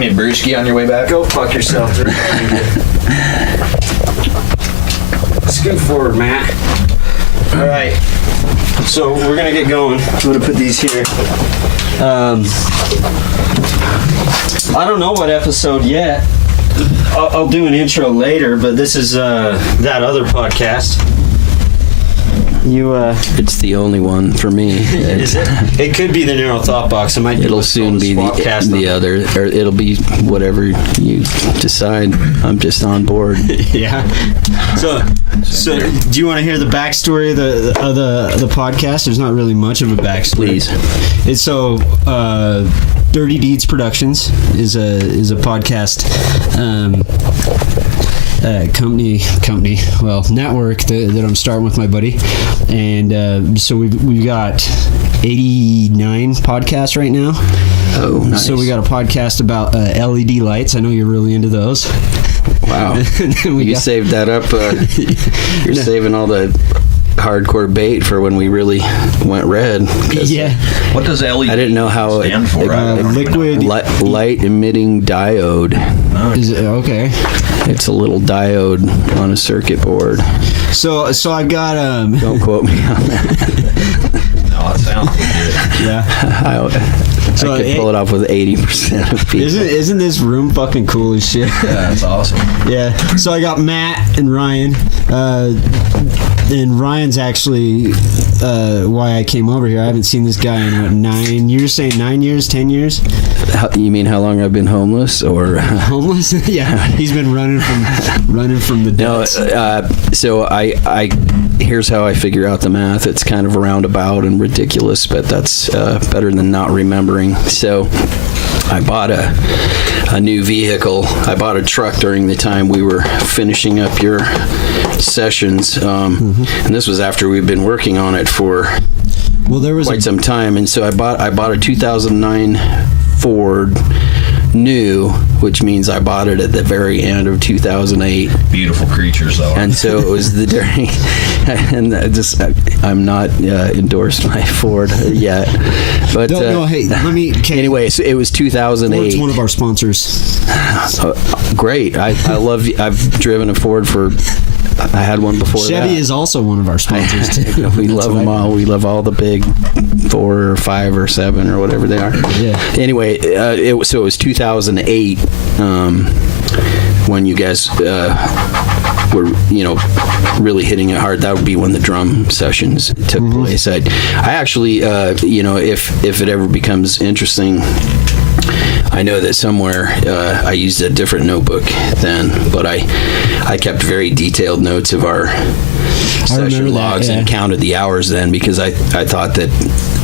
Me a brewski on your way back? Go fuck yourself. Scoot forward, Matt. All right. So we're gonna get going. I'm gonna put these here. I don't know what episode yet. I'll do an intro later, but this is that other podcast. It's the only one for me. Is it? It could be the Narrow Thought Box. It might. It'll soon be the other, or it'll be whatever you decide. I'm just on board. Yeah. So do you want to hear the backstory of the podcast? There's not really much of a backstory. Please. It's so Dirty Deeds Productions is a podcast network that I'm starting with my buddy, and so we've got 89 podcasts right now. Oh, nice. So we got a podcast about LED lights. I know you're really into those. Wow. You saved that up. You're saving all the hardcore bait for when we really went red. Yeah. What does LED I didn't know how stand for? Liquid light emitting diode. Is it okay? It's a little diode on a circuit board. So I got Don't quote me on that. No, it sounds good. Yeah. So I could pull it off with 80% of people. Isn't this room fucking cool as shit? Yeah, that's awesome. Yeah. So I got Matt and Ryan. And Ryan's actually why I came over here. I haven't seen this guy in what, 9 years? Saying 9 years, 10 years? You mean how long I've been homeless, or homeless? Yeah, he's been running from the debts. No. So I here's how I figure out the math. It's kind of roundabout and ridiculous, but that's better than not remembering. So I bought a new vehicle. I bought a truck during the time we were finishing up your sessions, and this was after we've been working on it for quite some time. And so I bought a 2009 Ford new, which means I bought it at the very end of 2008. Beautiful creatures, though. And so it was the during, and I'm not endorsed by Ford yet, but no, hey, let me. Anyway, so it was 2008. Ford's one of our sponsors. Great, I love. I've driven a Ford for. I had one before Chevy that. is also one of our sponsors too. We love them all. We love all the big 4 or 5 or 7 or whatever they are. Yeah. Anyway, it was 2008 when you guys were really hitting it hard. That would be when the drum sessions took place. I actually if it ever becomes interesting, I know that somewhere I used a different notebook then, but I kept very detailed notes of our session logs and counted the hours then, because I thought that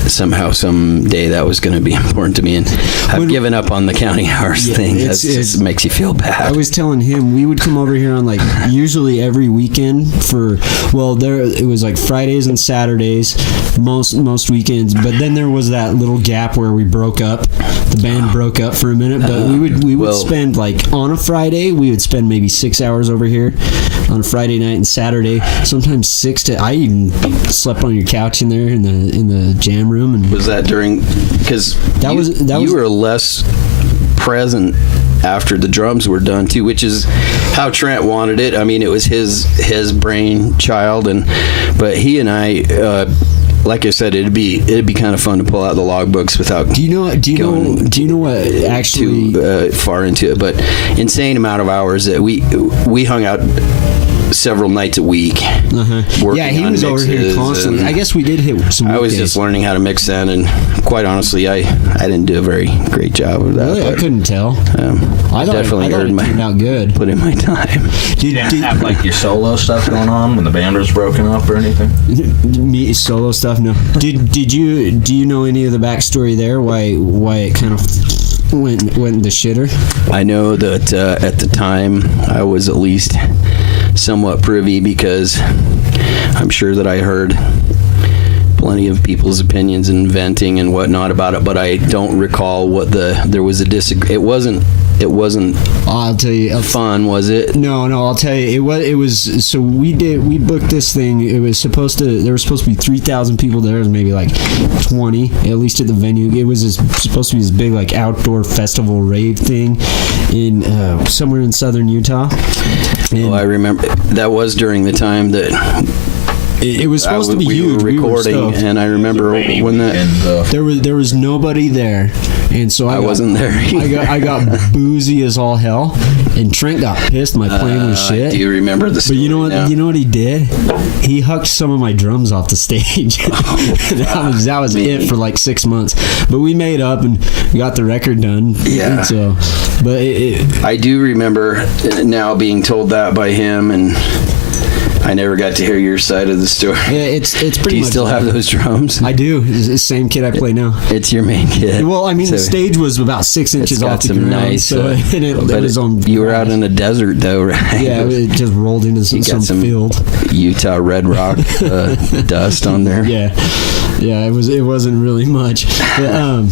somehow someday that was going to be important to me, and I've given up on the counting hours thing. It just makes you feel bad. I was telling him we would come over here on usually every weekend it was like Fridays and Saturdays most weekends, but then there was that little gap where we broke up. The band broke up for a minute, but we would spend on a Friday we would spend maybe 6 hours over here on a Friday night, and Saturday sometimes 6 to. I even slept on your couch in there in the jam room. And was that during? Because you were less present after the drums were done too, which is how Trent wanted it. I mean, it was his brainchild, but he and I. Like I said, it'd be kind of fun to pull out the logbooks without. Do you know what actually too far into it? But insane amount of hours that we hung out several nights a week. Yeah, he was over here constantly. I guess we did hit some. I was just learning how to mix then, and quite honestly, I didn't do a very great job of that. Really, I couldn't tell. I definitely it turned out good. Put in my time. You didn't have your solo stuff going on when the band was broken up or anything? Me solo stuff? No. Do you know any of the backstory there? Why it kind of went in the shitter? I know that at the time I was at least somewhat privy, because I'm sure that I heard plenty of people's opinions and venting and whatnot about it, but I don't recall there was a disagreement. It wasn't it wasn't I'll tell you. fun, was it? No, I'll tell you, it was, so we booked this thing, there were supposed to be 3,000 people there, was maybe like 20, at least at the venue. It was supposed to be this big, like, outdoor festival rave thing in, somewhere in southern Utah. And I remember, that was during the time that it was supposed to be we huge. were recording, and I remember when that... There was nobody there, and so I wasn't there either. I got boozy as all hell, and Trent got pissed. My plan was shit. Do you remember the story? But you know what? now? You know what he did? He hucked some of my drums off the stage. that was it for like 6 months. But we made up and got the record done. Yeah. And so, but I do remember now being told that by him, and I never got to hear your side of the story. yeah, it's pretty much. Do you still have those drums? I do. It's the same kid I play now. It's your main kid. Well, I mean, the So stage was about 6 inches got off the some ground, nice, so and it was on. you were out in the desert, though, right? Yeah, it just rolled into some field. Utah red rock dust on there. Yeah, it wasn't really much. But,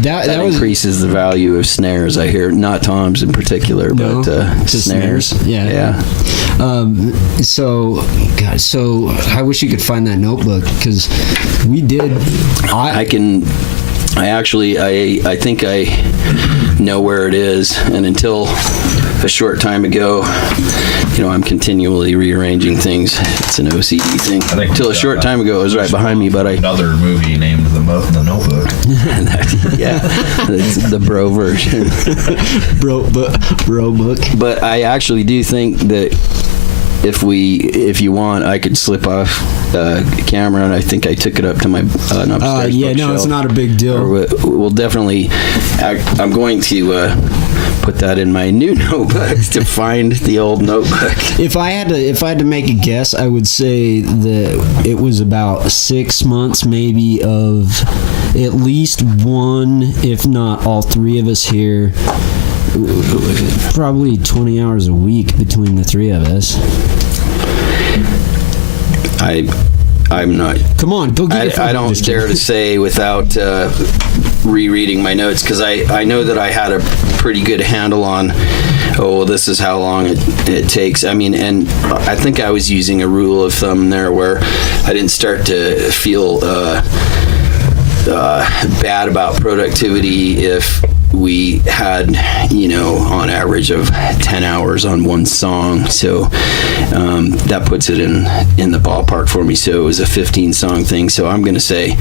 that That was increases the value of snares, I hear. Not toms in particular, No, but just snares. snares. Yeah. So I wish you could find that notebook, because we did. I think I know where it is, and until a short time ago, I'm continually rearranging things. It's an OCD thing. I think Until a short time ago, it was right behind me, but I... Another movie named The Notebook. Yeah, it's the bro version. bro book. But I actually do think that if you want, I could slip off camera, and I think I took it up to my upstairs Yeah, no, it's not a big deal. We'll definitely. I'm going to put that in my new notebook to find the old notebook. If I had to make a guess, I would say that it was about 6 months, maybe, of at least one, if not all three of us here. Probably 20 hours a week between the three of us. I'm not. Come on, go get your I don't dare to say without rereading my notes, because I know that I had a pretty good handle on, this is how long it takes. I mean, and I think I was using a rule of thumb there where I didn't start to feel bad about productivity if we had, on average of 10 hours on one song. So that puts it in the ballpark for me. So it was a 15-song thing. So I'm going to say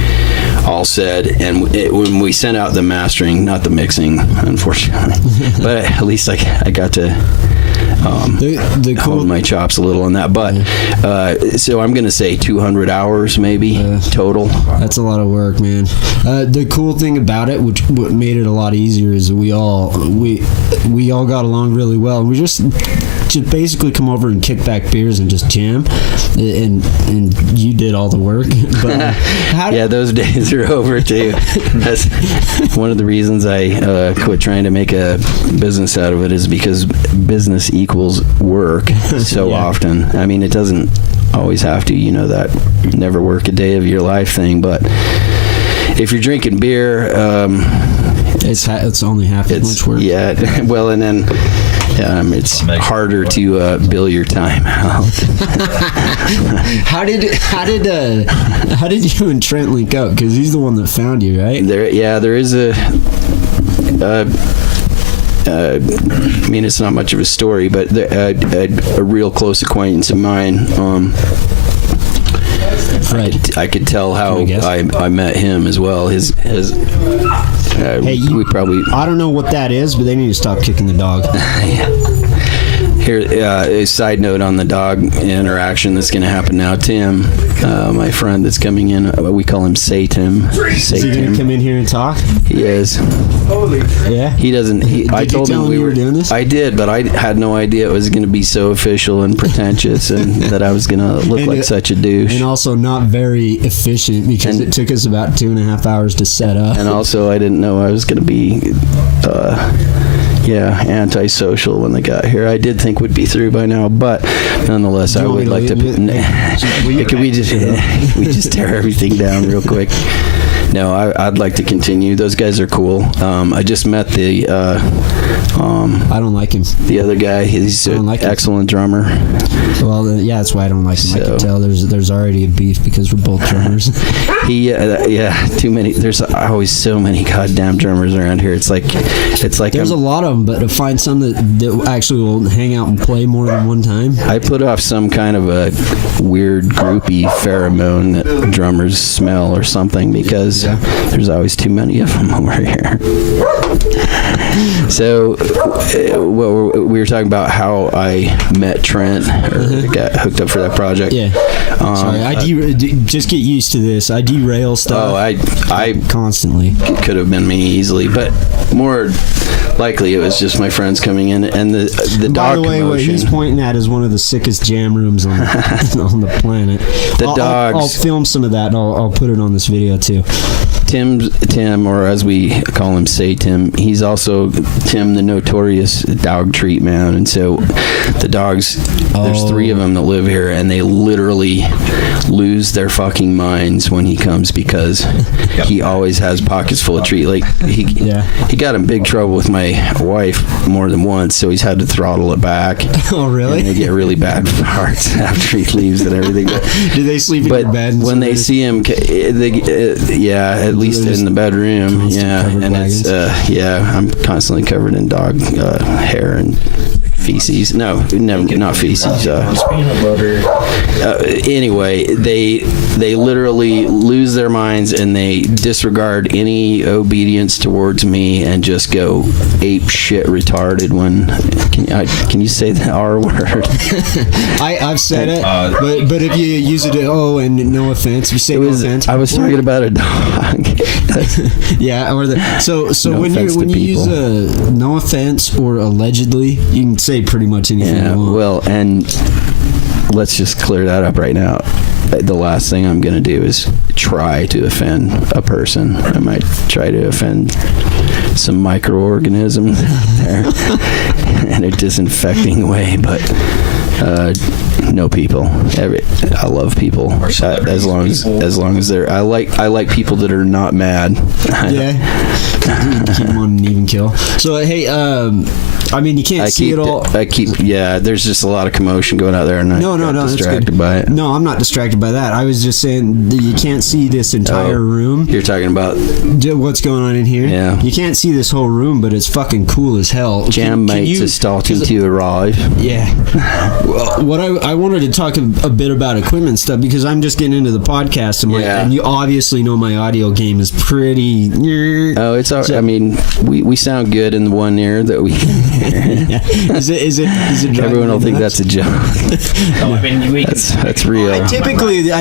all said. And when we sent out the mastering, not the mixing, unfortunately, but at least I got to hold my chops a little on that. But so I'm going to say 200 hours maybe total. That's a lot of work, man. The cool thing about it, what made it a lot easier, is that we all got along really well. We just basically come over and kick back beers and just jam, and you did all the work. But those days are over too. That's one of the reasons I quit trying to make a business out of it, is because business equals work so often. I mean, it doesn't always have to, that never work a day of your life thing, but if you're drinking beer, it's only half as much work. Yeah, well, and then it's harder to bill your time out. How did you and Trent link up? Because he's the one that found you, right? There is I mean, it's not much of a story, but a real close acquaintance of mine. Fred. I could tell how I met him as well. We probably. I don't know what that is, but they need to stop kicking the dog. Here, a side note on the dog interaction that's going to happen now. Tim, my friend that's coming in, we call him Say Tim. Is he going to come in here and talk? He is. Holy. Yeah? He doesn't. I told him we were doing this? I did, but I had no idea it was going to be so official and pretentious, and that I was going to look like such a douche. And also not very efficient, because it took us about 2.5 hours to set up. And also, I didn't know I was going to be. Antisocial when they got here. I did think we'd be through by now, but nonetheless, I would like to. Can we just tear everything down real quick? No, I'd like to continue. Those guys are cool. I just met the I don't like him. the other guy. He's I don't an like him. excellent drummer. Well, yeah, that's why I don't like him. I So- can tell there's already a beef because we're both drummers. He too many. There's always so many goddamn drummers around here. It's like There's a lot of them, but to find some that actually will hang out and play more than one time. I put off some kind of a weird groupie pheromone that drummers smell or something because there's always too many of them over here. So, we were talking about how I met Trent or got hooked up for that project. Yeah. Sorry, just get used to this. I derail stuff. Oh, I constantly. could have been me easily, but more likely it was just my friends coming in and the By dog the way, what commotion. he's pointing at is one of the sickest jam rooms on on the planet. The dogs. I'll film some of that and I'll put it on this video too. Tim, or as we call him, Say Tim, he's also Tim, the notorious dog treat man. And so the dogs, there's 3 of them that live here, and they literally lose their fucking minds when he comes because he always has pockets full of treat. Like, he got in big trouble with my wife more than once, so he's had to throttle it back. Oh, really? And they get really bad farts after he leaves and everything. Do they sleep in But your bed? when they see him, at least in the bedroom, and it's I'm constantly covered in dog hair and feces. No, never, not feces. Peanut butter. Anyway, they literally lose their minds and they disregard any obedience towards me and just go ape shit retarded. When can you say the R word? I've said it, but if you use it, and no offense, you say no offense. I was talking about a dog. Yeah, or so No when offense you to use no offense or allegedly, you can say pretty much anything Yeah, you want. well, and let's just clear that up right now. The last thing I'm going to do is try to offend a person. I might try to offend some microorganisms out there in a disinfecting way, but no people. I love people. As long as they're. I like people that are not mad. Yeah. Keep them on an even kill. So hey, I mean, you can't see it all. There's just a lot of commotion going out there, and I got distracted by it. No, I'm not distracted by that. I was just saying that you can't see this entire room. You're talking about What's going on in here? Yeah. You can't see this whole room, but it's fucking cool as hell. jam mates is starting to arrive. Yeah. Well, what I wanted to talk a bit about equipment stuff because I'm just getting into the podcast and you obviously know my audio game is pretty. Oh, it's all. I mean, we sound good in the one ear that we. Yeah. Is it? Everyone will think that's a joke. No, I mean, That's real. I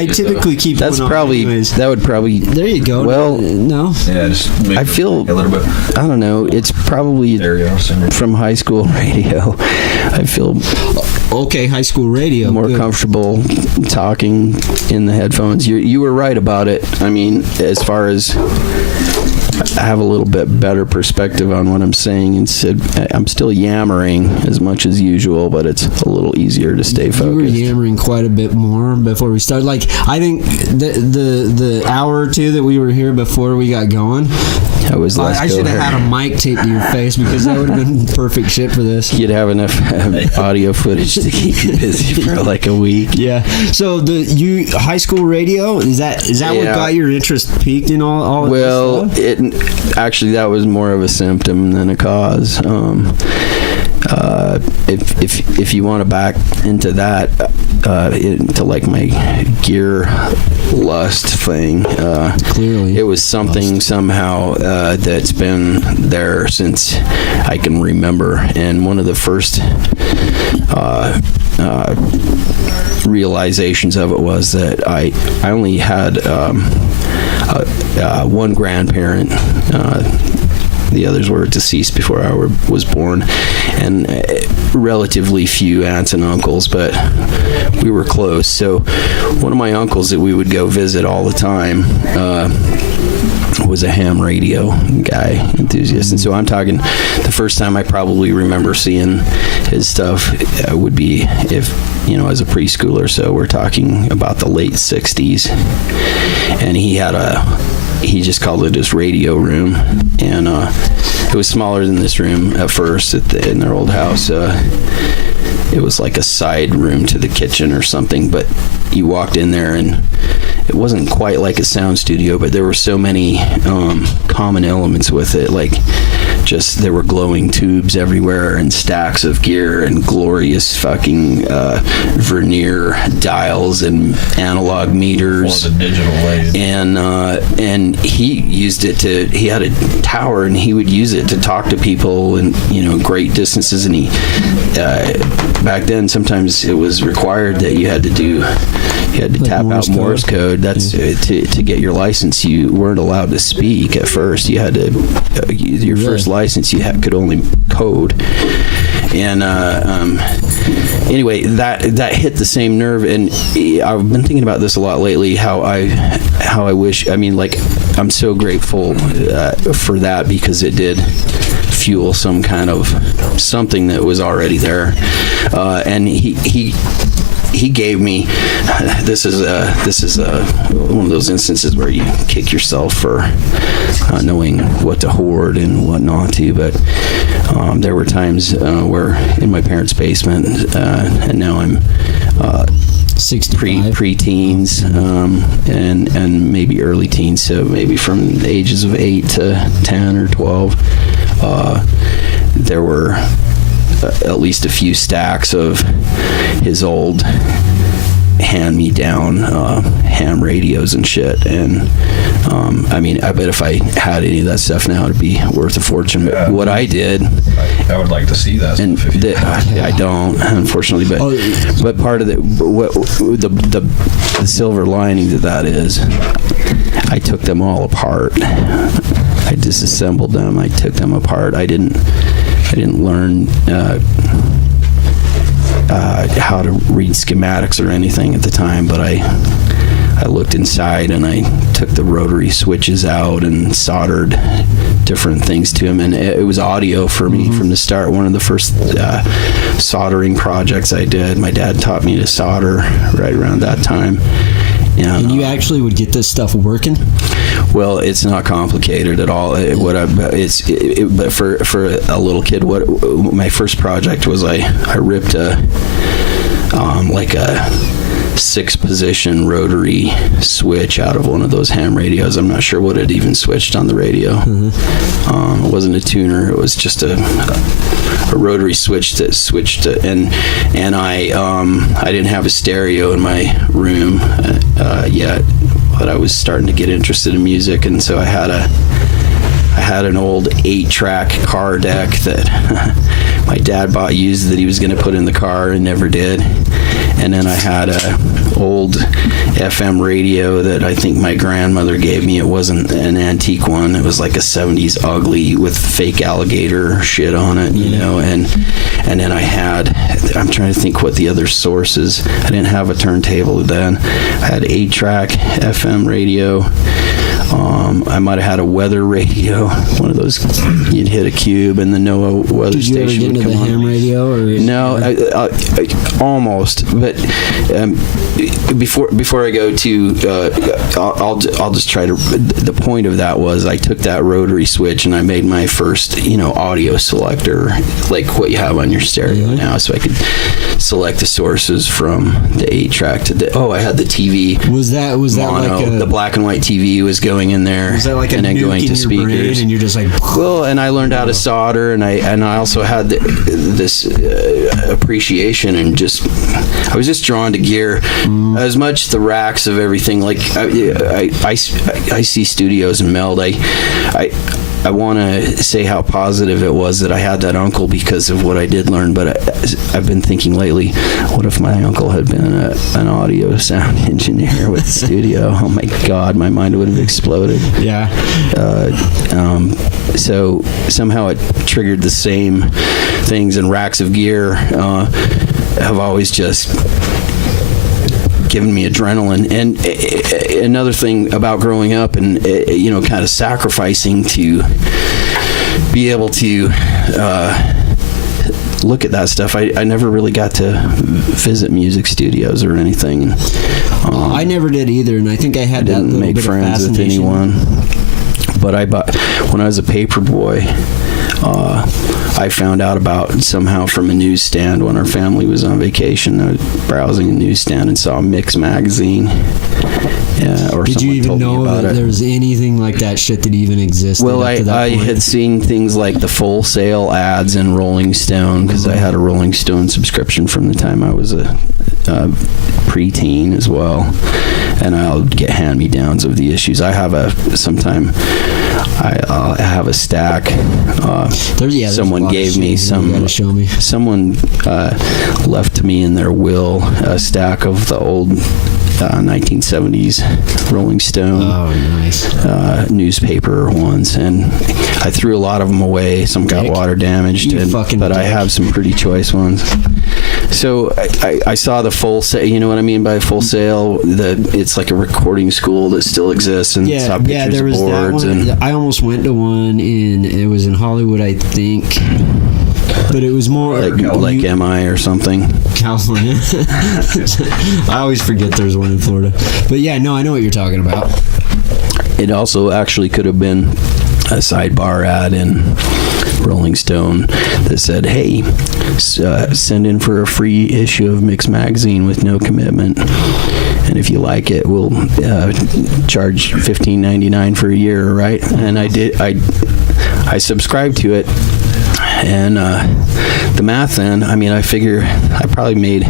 typically keep. That's one on probably. anyways. That would probably. There you go. Well, no. yeah, just maybe I feel. a little bit I don't know. It's probably stereo. from high school radio. I feel Okay, high school radio. more good. comfortable talking in the headphones. You were right about it. I mean, as far as I have a little bit better perspective on what I'm saying, and I'm still yammering as much as usual, but it's a little easier to stay You were focused. yammering quite a bit more before we started. Like, I think the hour or two that we were here before we got going, I was less I should have had a mic taped to your face because that would have been perfect shit for this. You'd have enough audio footage to keep you busy for like a week. Yeah. So high school radio is that what Yeah. got your interest peaked in all of Well, this stuff? actually that was more of a symptom than a cause. If you want to back into that, into like my gear lust thing, Clearly, it was something somehow that's been there since I can remember. And one of the first realizations of it was that I only had one grandparent. The others were deceased before I was born, and relatively few aunts and uncles, but we were close. So one of my uncles that we would go visit all the time was a ham radio guy, enthusiast. And so I'm talking, the first time I probably remember seeing his stuff would be as a preschooler. So we're talking about the late 60s. And he had he just called it his radio room, and it was smaller than this room at first in their old house. It was like a side room to the kitchen or something, but you walked in there and it wasn't quite like a sound studio, but there were so many common elements with it, like just there were glowing tubes everywhere and stacks of gear and glorious fucking vernier dials and analog meters. For the digital age. And he used it he had a tower and he would use it to talk to people and, great distances. And back then sometimes it was required that you had to tap out Morse code. That's to get your license. You weren't allowed to speak at first. You had to your first license you could only code. And anyway, that hit the same nerve. And I've been thinking about this a lot lately, how I wish, I'm so grateful for that, because it did fuel some kind of something that was already there. And he gave me, this is one of those instances where you kick yourself for knowing what to hoard and what not to, but there were times where in my parents' basement, and now I'm 65. pre-teens, and maybe early teens, so maybe from the ages of 8 to 10 or 12, there were at least a few stacks of his old hand-me-down ham radios and shit. And I bet if I had any of that stuff now, it'd be worth a fortune. But what I did, I would like to see that. and I don't, unfortunately. But part of the silver lining to that is, I took them all apart. I disassembled them. I took them apart. I didn't learn how to read schematics or anything at the time, but I looked inside and I took the rotary switches out and soldered different things to them, and it was audio for me from the start. One of the first soldering projects I did, my dad taught me to solder right around that time. And you actually would get this stuff working? Well, it's not complicated at all. But for a little kid, what my first project was, I ripped a 6-position rotary switch out of one of those ham radios. I'm not sure what it even switched on the radio. It wasn't a tuner. It was just a rotary switch that switched it, and I didn't have a stereo in my room yet, but I was starting to get interested in music, and so I had an old 8-track car deck that my dad bought used that he was going to put in the car and never did. And then I had a old FM radio that I think my grandmother gave me. It wasn't an antique one. It was like a 70s ugly with fake alligator shit on it, and then I'm trying to think what the other sources. I didn't have a turntable then. I had 8-track FM radio. I might have had a weather radio, one of those you'd hit a cube and the NOAA weather station would come on. Did you ever get into the ham radio? No, I almost. But before I go to, I'll just try to. The point of that was I took that rotary switch and I made my first, audio selector, like what you have on your stereo now, so I could select the sources from the 8-track to the. Oh, I had the TV. Was that mono, like the black and white TV was going in there? Was that like and a then nuke going in to your speakers? brain and you're just like. Well, and I learned how to solder, and I also had this appreciation, and I was just drawn to gear. As much the racks of everything. Like I see studios and meld. I want to say how positive it was that I had that uncle because of what I did learn, but I've been thinking lately, what if my uncle had been an audio sound engineer with a studio? Oh my God, my mind would have exploded. Yeah. So somehow it triggered the same things, and racks of gear have always just given me adrenaline. And another thing about growing up and kind of sacrificing to be able to look at that stuff, I never really got to visit music studios or anything. I never did either, and I think I had that Didn't little make bit of friends with fascination. anyone. But when I was a paper boy, I found out about somehow from a newsstand when our family was on vacation. I was browsing a newsstand and saw Mix magazine. Or Did you someone even told me know about that it. there was anything like that shit that even existed? Well, up to that I point? had seen things like the Full Sail ads in Rolling Stone because I had a Rolling Stone subscription from the time I was a preteen as well, and I'll get hand-me-downs of the issues. I have I have a stack. There's Someone a lot of gave shit me you some. gotta show me. Someone left to me in their will a stack of the old 1970s Rolling Stone Oh, nice. newspaper ones, and I threw a lot of them away. Some got Dick. water damaged, You fucking but I dick. have some pretty choice ones. So I saw the Full Sail. You know what I mean by Full Sail? It's like a recording school that still exists, and saw pictures there of was that boards. one. And I almost went to one it was in Hollywood, I think, but it was more like MI or something. California. I always forget there's one in Florida, but yeah, no, I know what you're talking about. It also actually could have been a sidebar ad in Rolling Stone that said, "Hey, send in for a free issue of Mix magazine with no commitment, and if you like it, we'll charge $15.99 for a year." Right? And I did. I subscribed to it, and the math. Then, I mean, I figure I probably made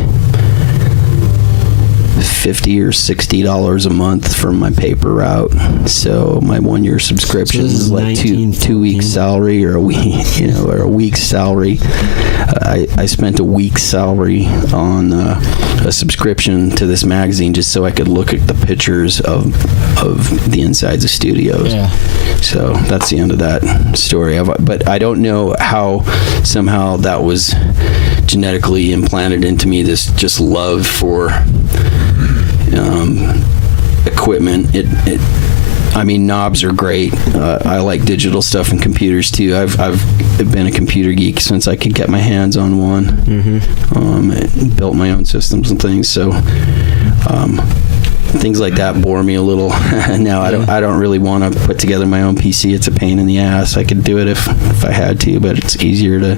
$50 or $60 a month from my paper route. So my 1 year subscription So this is is like 2 weeks salary or a week, or a week's salary. I spent a week's salary on a subscription to this magazine just so I could look at the pictures of the insides of studios. Yeah. So that's the end of that story. But I don't know how somehow that was genetically implanted into me, this just love for equipment. I mean, knobs are great. I like digital stuff and computers too. I've been a computer geek since I could get my hands on one. Mm-hmm. Built my own systems and things. So things like that bore me a little. Now I don't really want to put together my own PC. It's a pain in the ass. I could do it if I had to, but it's easier to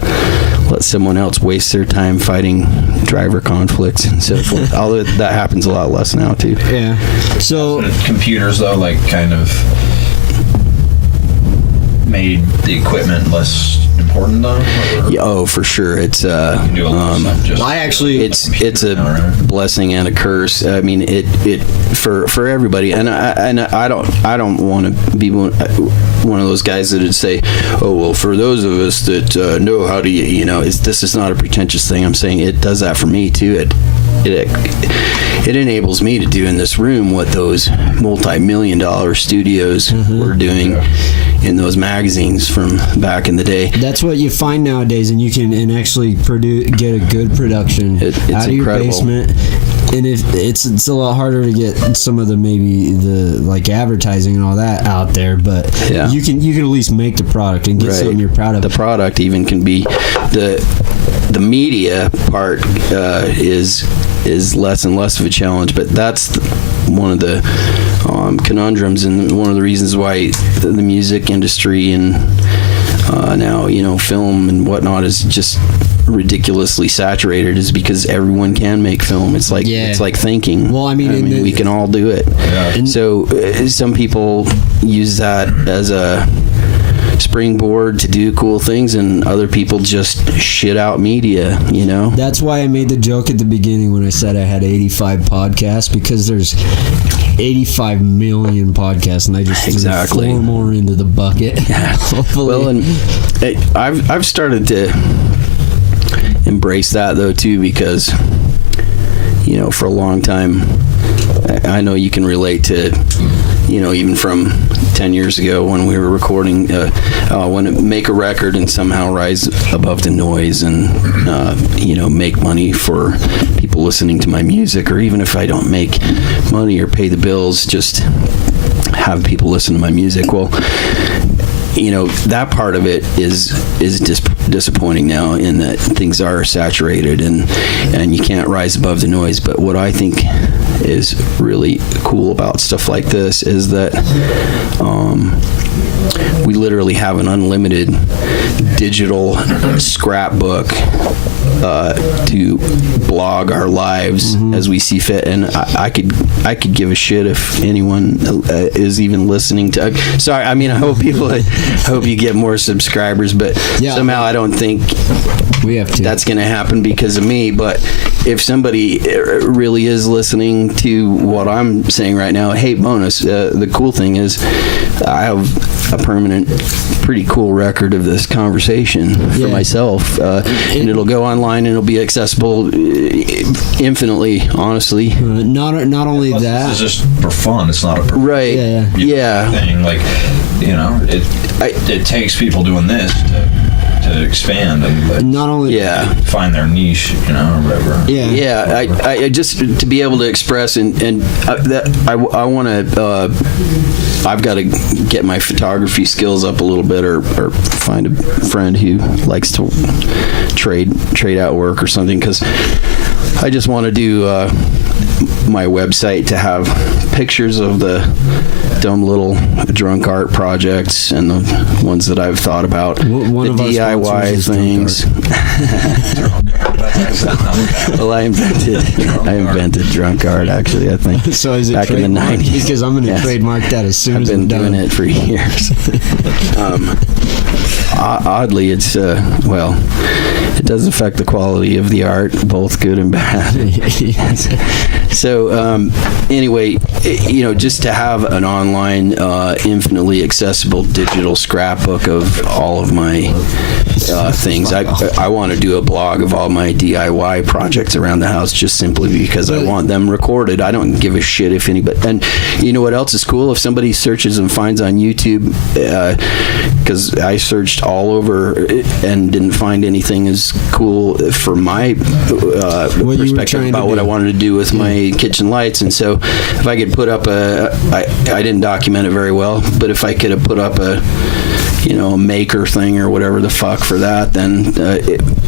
let someone else waste their time fighting driver conflicts and so forth. Although that happens a lot less now too. Yeah. So Computers, though, like, kind of made the equipment less important, though? Or Yeah, oh, for sure. It's you can do a lot of stuff just I actually- it's a now, right? blessing and a curse. I mean, it for everybody, and I don't want to be one of those guys that would say, oh well, for those of us that know how to, this is not a pretentious thing. I'm saying it does that for me too. It enables me to do in this room what those multi-million-dollar studios were doing in those magazines from back in the day. that's what you find nowadays, and you can actually get a good production It's out of your incredible. basement. And if it's a lot harder to get some of the like advertising and all that out there, but Yeah. you can at least make the product and get something you're proud of. The product even can be the media part is less and less of a challenge, but that's one of the conundrums and one of the reasons why the music industry and now film and whatnot is just ridiculously saturated, is because everyone can make film. It's like thinking. Well, I mean, we can all do it. Yeah. So some people use that as a springboard to do cool things, and other people just shit out media. That's why I made the joke at the beginning when I said I had 85 podcasts, because there's 85 million podcasts, and I just threw Exactly. 4 more into the bucket. Hopefully. Well, and I've started to embrace that though too, because for a long time, I know you can relate to even from 10 years ago when we were recording, make a record and somehow rise above the noise and make money for people listening to my music, or even if I don't make money or pay the bills, just have people listen to my music. Well, that part of it is disappointing now, in that things are saturated and you can't rise above the noise. But what I think is really cool about stuff like this is that we literally have an unlimited digital scrapbook to blog our lives as we see fit, and I could give a shit if anyone is even listening to. Sorry, I mean, I hope you get more subscribers, but somehow I don't think we have to. That's going to happen because of me. But if somebody really is listening to what I'm saying right now, hey, bonus. The cool thing is, I have a permanent, pretty cool record of this conversation for myself, and it'll go online and it'll be accessible infinitely. Honestly, not only that. It's just for fun. It's not a right. Yeah. Thing. Like, it takes people doing this to expand and not only find their niche, or whatever. I just to be able to express and I want to. I've got to get my photography skills up a little bit, or find a friend who likes to trade out work or something, because I just want to do my website to have pictures of the dumb little drunk art projects and the ones that I've thought about, one the of DIY things. Well, I invented drunk art, actually, I think. So is it back in the 90s? Because I'm going to trademark that as soon as I've I'm been done. doing it for years. Oddly, it's it does affect the quality of the art, both good and bad. So anyway, just to have an online, infinitely accessible digital scrapbook of all of my things. I want to do a blog of all my DIY projects around the house, just simply because I want them recorded. I don't give a shit if anybody. And you know what else is cool? If somebody searches and finds on YouTube, because I searched all over and didn't find anything as cool for my perspective about what I wanted to do with my kitchen lights. And so if I could put up I didn't document it very well, but if I could have put up a maker thing or whatever the fuck for that, then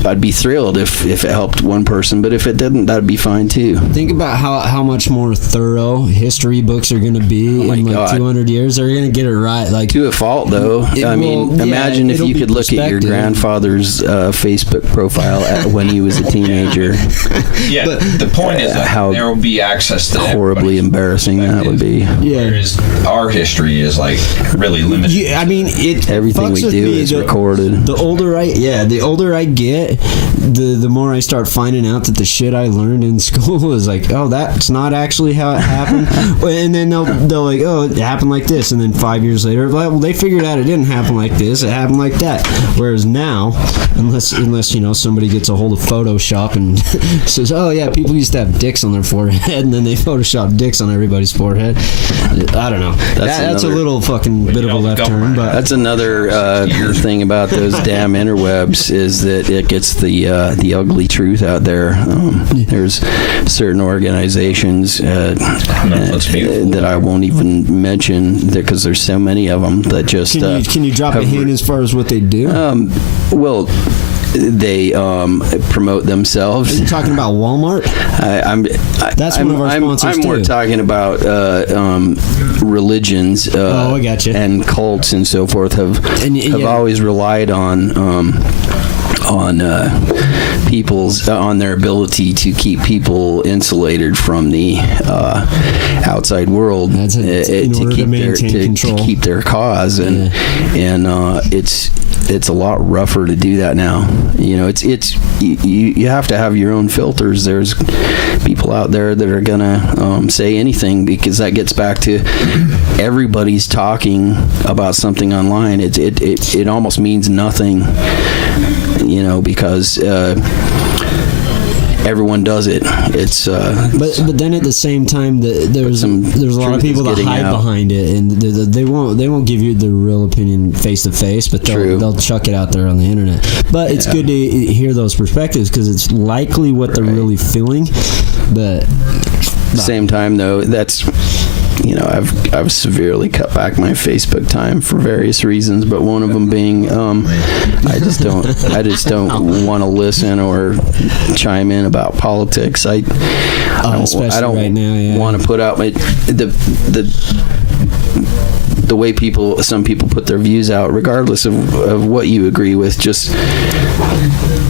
I'd be thrilled if it helped one person. But if it didn't, that'd be fine too. Think about how much more thorough history books are going to be in like 200 years. They're going to get it right. Like, to a fault, though. Imagine if you could look at your grandfather's Facebook profile when he was a teenager. Yeah, but the point is that how there will be access to horribly embarrassing that would be. Yeah. Whereas our history is like really limited. Yeah, I mean, everything we do is recorded. The older I get, the more I start finding out that the shit I learned in school is like, oh, that's not actually how it happened. And then they'll like, oh, it happened like this. And then 5 years later, well, they figured out it didn't happen like this. It happened like that. Whereas now, unless somebody gets a hold of Photoshop and says, oh yeah, people used to have dicks on their forehead, and then they Photoshop dicks on everybody's forehead. I don't know. That's a little fucking bit of a left turn, but that's another thing about those damn interwebs, is that it gets the ugly truth out there. There's certain organizations that I won't even mention because there's so many of them that just can you drop a hint as far as what they do? Well, they promote themselves. Are you talking about Walmart? That's one of our sponsors I'm more talking about religions. I gotcha. And cults and so forth have always relied on people's on their ability to keep people insulated from the outside world to keep their cause, and it's a lot rougher to do that now. You have to have your own filters. There's people out there that are gonna say anything, because that gets back to everybody's talking about something online. It almost means nothing, because everyone does it. It's but then at the same time, there's a lot of people that hide behind it, and they won't give you the real opinion face to face, but they'll chuck it out there on the internet. But it's good to hear those perspectives, because it's likely what they're really feeling. But same time, though, that's. I've severely cut back my Facebook time for various reasons, but one of them being I just don't want to listen or chime in about politics. especially I don't right now, yeah. want to put out the way some people put their views out, regardless of what you agree with. Just,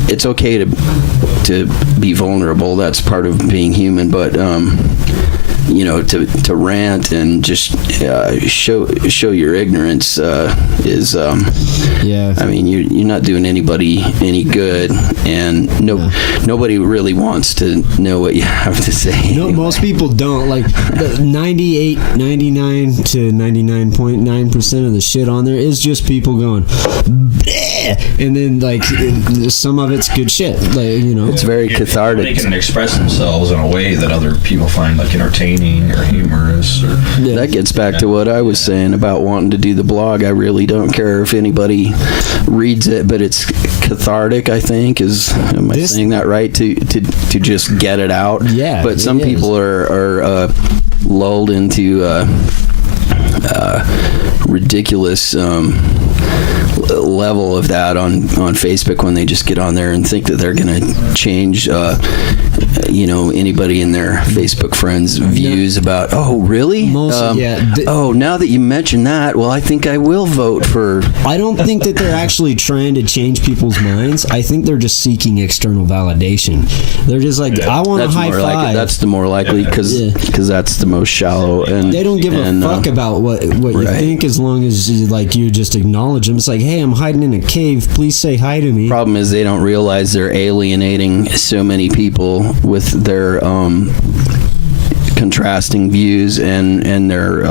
it's okay to be vulnerable. That's part of being human. But to rant and just show your ignorance is I mean, you're not doing anybody any good, and nobody really wants to know what you have to say. No, most people don't. Like 99 to 99.9% of the shit on there is just people going, bleh! And then like some of it's good shit. Like, it's very cathartic. They can express themselves in a way that other people find like entertaining or humorous. Or that gets back to what I was saying about wanting to do the blog. I really don't care if anybody reads it, but it's cathartic, I think. Am I saying that right? To just get it out. Yeah. But some people are lulled into ridiculous level of that on Facebook when they just get on there and think that they're going to change anybody in their Facebook friends' views about, oh, really? Now that you mention that, well, I think I will vote for... I don't think that they're actually trying to change people's minds. I think they're just seeking external validation. They're just like, I want a high five. That's the more likely, because that's the most shallow. And they don't give a fuck about what you think, as long as you just acknowledge them. It's like, hey, I'm hiding in a cave. Please say hi to me. Problem is they don't realize they're alienating so many people with their contrasting views and their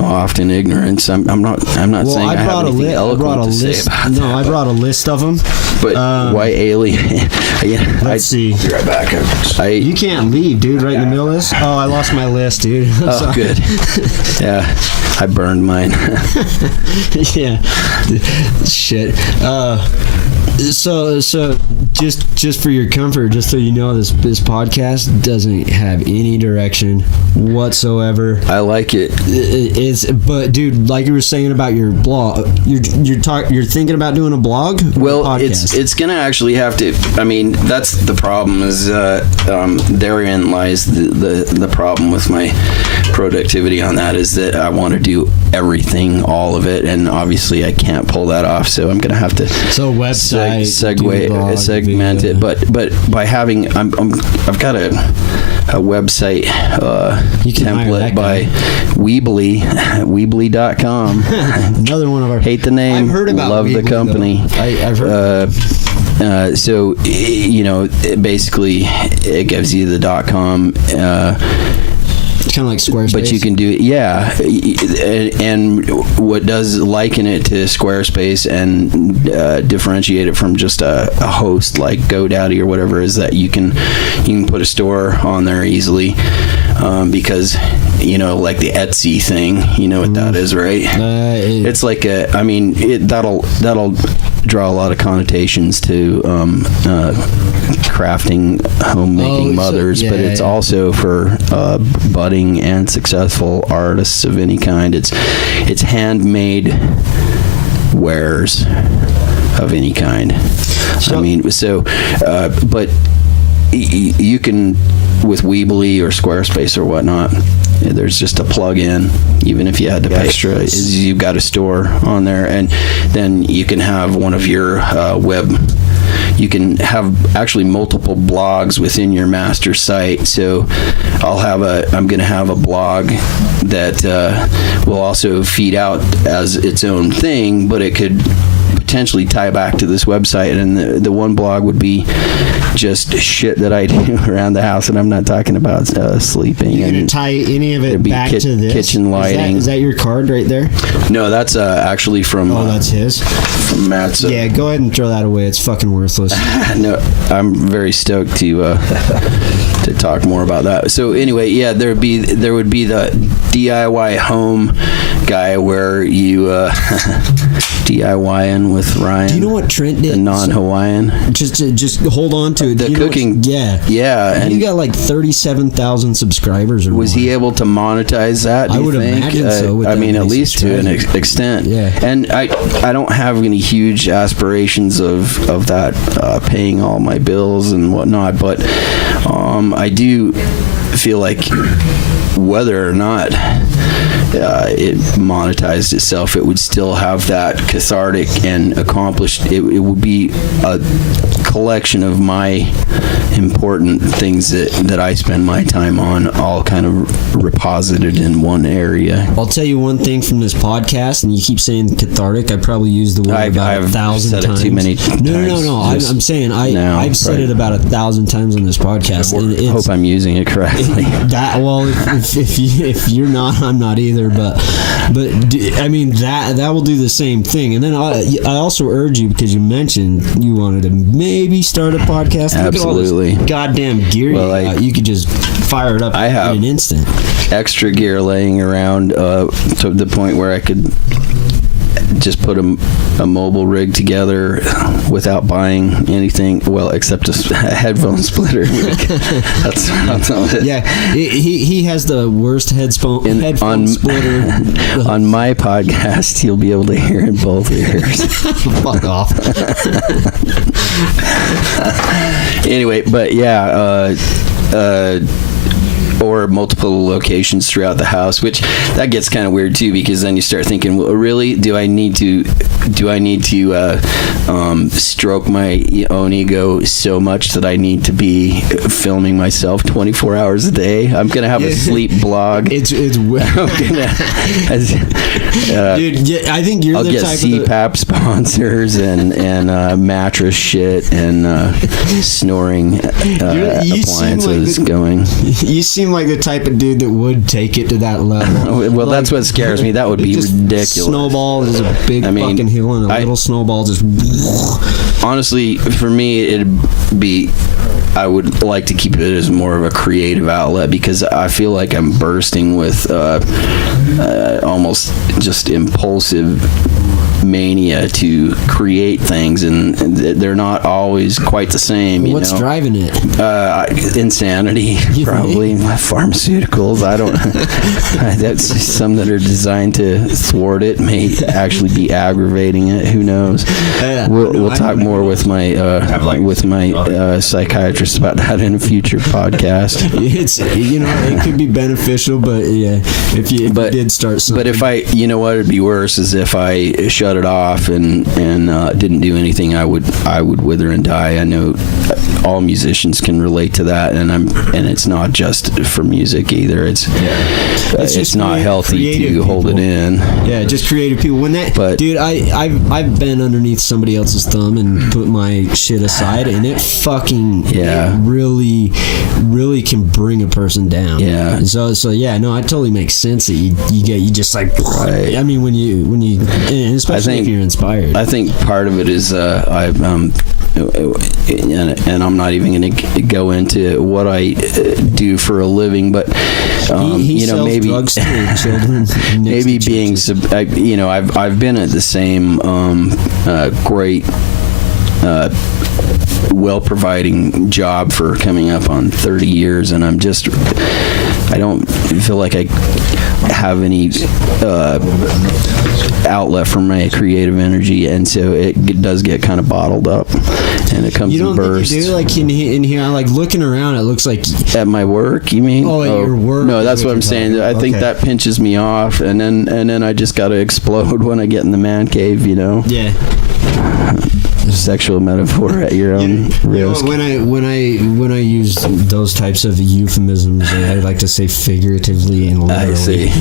often ignorance. I'm not saying I have anything eloquent to say about that. I brought a list of them. But why alien? Let's see. Be right back. You can't leave, dude. Right in the middle of this. Oh, I lost my list, dude. Oh, good. Yeah, I burned mine. Yeah. Shit. So just for your comfort, just so you know, this podcast doesn't have any direction whatsoever. I like it. But dude, like you were saying about your blog, you're thinking about doing a blog? Well, it's gonna actually have to. I mean, that's the problem. Is therein lies the problem with my productivity on that, is that I want to do everything, all of it, and obviously I can't pull that off. So I'm gonna have to. So website. Segment it, but by having I've got a website template by Weebly.com. Another one of our. Hate the name. I've heard about love Weebly, the company. I've heard. So basically it gives you the .com. It's kind of like Squarespace. But you can do it, yeah. And what does liken it to Squarespace and differentiate it from just a host like GoDaddy or whatever is that you can put a store on there easily, because like the Etsy thing, you know what that is, right? It's like that'll draw a lot on to crafting, homemaking mothers, but it's also for budding and successful artists of any kind. It's handmade wares of any kind. But you can, with Weebly or Squarespace or whatnot, there's just a plug-in. Even if you had to pay extra, you've got a store on there, and then you can have one of your web. You can have actually multiple blogs within your master site. So I'm going to have a blog that will also feed out as its own thing, but it could potentially tie back to this website, and the one blog would be just shit that I do around the house, and I'm not talking about sleeping. You're going to tie any of it back to this? Kitchen lighting. Is that your card right there? No, that's actually from... Oh, that's his? From Matt's. Yeah, go ahead and throw that away. It's fucking worthless. No, I'm very stoked to talk more about that. So anyway, yeah, there would be the DIY home guy where you DIYing with Ryan. Do you know what Trent did? The non-Hawaiian. Just hold on to it. The Do you know cooking. Yeah. And you got like 37,000 subscribers or was more. he able to monetize that, do I you would think? imagine so, with I that mean, at many least to an subscribers. extent. Yeah. And I don't have any huge aspirations of that paying all my bills and whatnot, but I do feel like whether or not it monetized itself, it would still have that cathartic and accomplished. It would be a collection of my important things that I spend my time on, all kind of reposited in one area. I'll tell you one thing from this podcast, and you keep saying cathartic. I probably used the word about I've 1,000 said it times. too many No. times. I'm saying now, I've said it about 1,000 times on this podcast. And I hope I'm using it correctly. If you're not, I'm not either. But I mean that will do the same thing. And then I also urge you, because you mentioned you wanted to maybe start a podcast. Look at all this Absolutely. goddamn gear Well, you got. You could just fire it up I have in an instant. extra gear laying around to the point where I could just put a mobile rig together without buying anything, well, except a headphone splitter. that's all it. Yeah, he has the worst headphone splitter. On my podcast, you'll be able to hear in both ears. Fuck off. Anyway, but yeah, or multiple locations throughout the house, which that gets kind of weird too, because then you start thinking, well, really, do I need to stroke my own ego so much that I need to be filming myself 24 hours a day? I'm gonna have a sleep blog. It's dude. Yeah, I think you're I'll the get type CPAP sponsors and mattress shit and snoring You seem appliances like going. You seem like the type of dude that would take it to that level. Well, that's what scares me. That would be just ridiculous. Snowball is a big fucking hill, and a little snowball just. Honestly, for me, it'd be. I would like to keep it as more of a creative outlet, because I feel like I'm bursting with almost just impulsive mania to create things, and they're not always quite the same. What's driving it? Insanity, probably. Pharmaceuticals. I don't. That's some that are designed to thwart it may actually be aggravating it. Who knows? We'll talk more with my psychiatrist about that in a future podcast. It's it could be beneficial, but yeah, if you did start something. But if it'd be worse is if I shut it off and didn't do anything. I would wither and die. I know all musicians can relate to that, and it's not just for music either. It's not healthy to hold it in. Yeah, just creative people. Dude, I've been underneath somebody else's thumb and put my shit aside, and it fucking it really, really can bring a person down. Yeah. So yeah, no, it totally makes sense that you just like. Right. I mean, when you, and especially if you're inspired. I think part of it is and I'm not even going to go into what I do for a living, but he sells maybe drugs to children. Maybe being I've been at the same great well-providing job for coming up on 30 years, and I don't feel like I have any outlet for my creative energy, and so it does get kind of bottled up, and it comes in bursts. You do, like in here, like looking around, it looks like at my work. You mean? Oh, at your work. No, that's what I'm saying. I think that pinches me off, and then I just got to explode when I get in the man cave. Yeah. Sexual metaphor at your own risk. When I use those types of euphemisms, I like to say figuratively and literally. I see.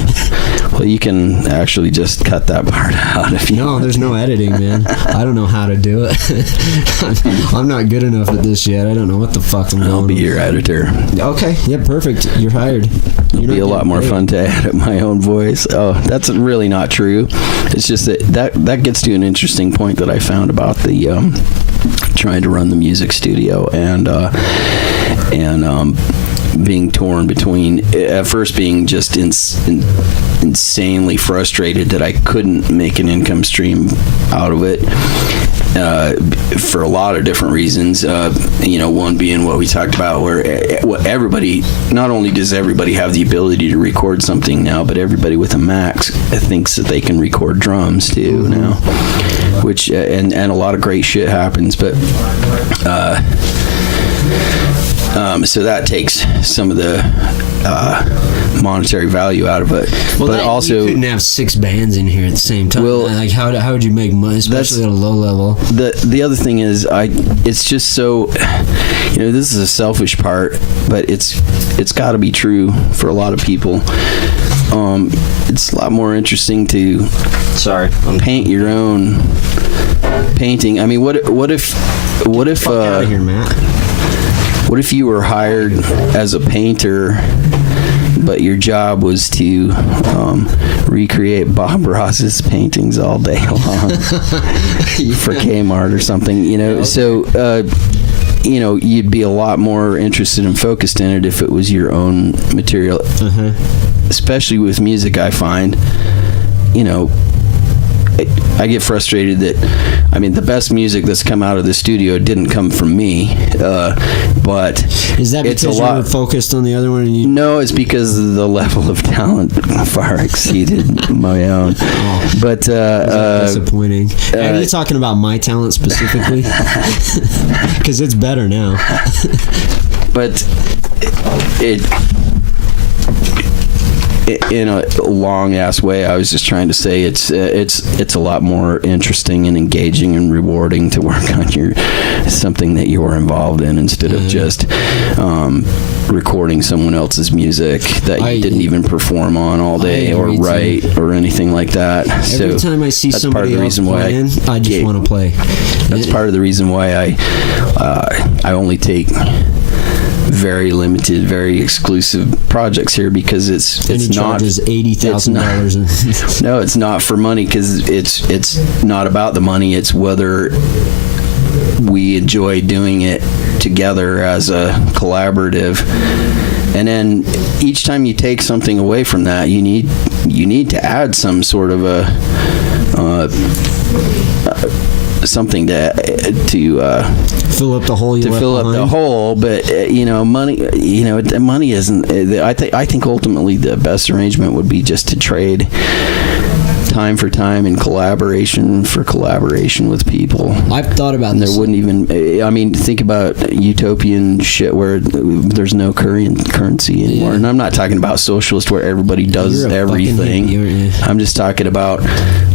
Well, you can actually just cut that part out if you. No, there's no editing, man. I don't know how to do it. I'm not good enough at this yet. I don't know what the fuck I'm doing. I'll be your editor. Okay. Yeah, perfect. You're hired. It'll be a lot more fun to edit my own voice. Oh, that's really not true. It's just that gets to an interesting point that I found about the trying to run the music studio, and being torn between, at first being just insanely frustrated that I couldn't make an income stream out of it, for a lot of different reasons. One being what we talked about, where everybody, not only does everybody have the ability to record something now, but everybody with a Mac thinks that they can record drums too now, which and a lot of great shit happens, but so that takes some of the monetary value out of it. Well, but also, you couldn't have 6 bands in here at the same time. Well, like how would you make money, especially at a low level? The other thing is, it's just so, this is a selfish part, but it's got to be true for a lot of people. It's a lot more interesting to paint your own painting. I mean, what if Out of here, Matt. What if you were hired as a painter, but your job was to recreate Bob Ross's paintings all day long for Kmart or something? Okay. So you'd be a lot more interested and focused in it if it was your own material. Especially with music, I find, I get frustrated that, the best music that's come out of the studio didn't come from me, but is that because you were focused on the other one? No, it's because the level of talent far exceeded my own. Oh, but disappointing. Are you talking about my talent specifically? Because it's better now. But in a long ass way, I was just trying to say it's a lot more interesting and engaging and rewarding to work on something that you're involved in, instead of just recording someone else's music that you didn't even perform on all day or write or anything like that. Every time I see somebody else playing, I just want to play. That's part of the reason why I only take very limited, very exclusive projects here, because it's not $80,000. No, it's not for money, because it's not about the money. It's whether we enjoy doing it together as a collaborative. And then each time you take something away from that, you need to add some sort of a something to fill up the hole. But money isn't. I think ultimately the best arrangement would be just to trade time for time and collaboration for collaboration with people. I've thought about this. There wouldn't even. Think about utopian shit where there's no currency anymore. And I'm not talking about socialist where everybody does everything. I'm just talking about,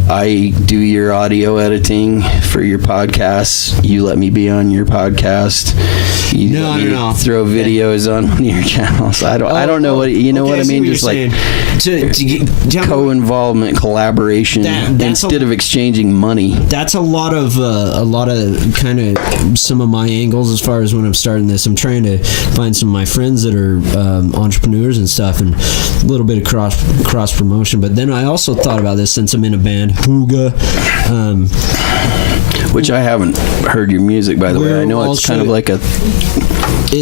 I do your audio editing for your podcast. You let me be on your podcast. You let me throw videos on one of your channels. I don't know what what I mean. Just like co-involvement, collaboration instead of exchanging money. That's a lot of kind of some of my angles as far as when I'm starting this. I'm trying to find some of my friends that are entrepreneurs and stuff, and a little bit of cross promotion. But then I also thought about this since I'm in a band, Hooga. Which I haven't heard your music, by the way. I know it's kind of like a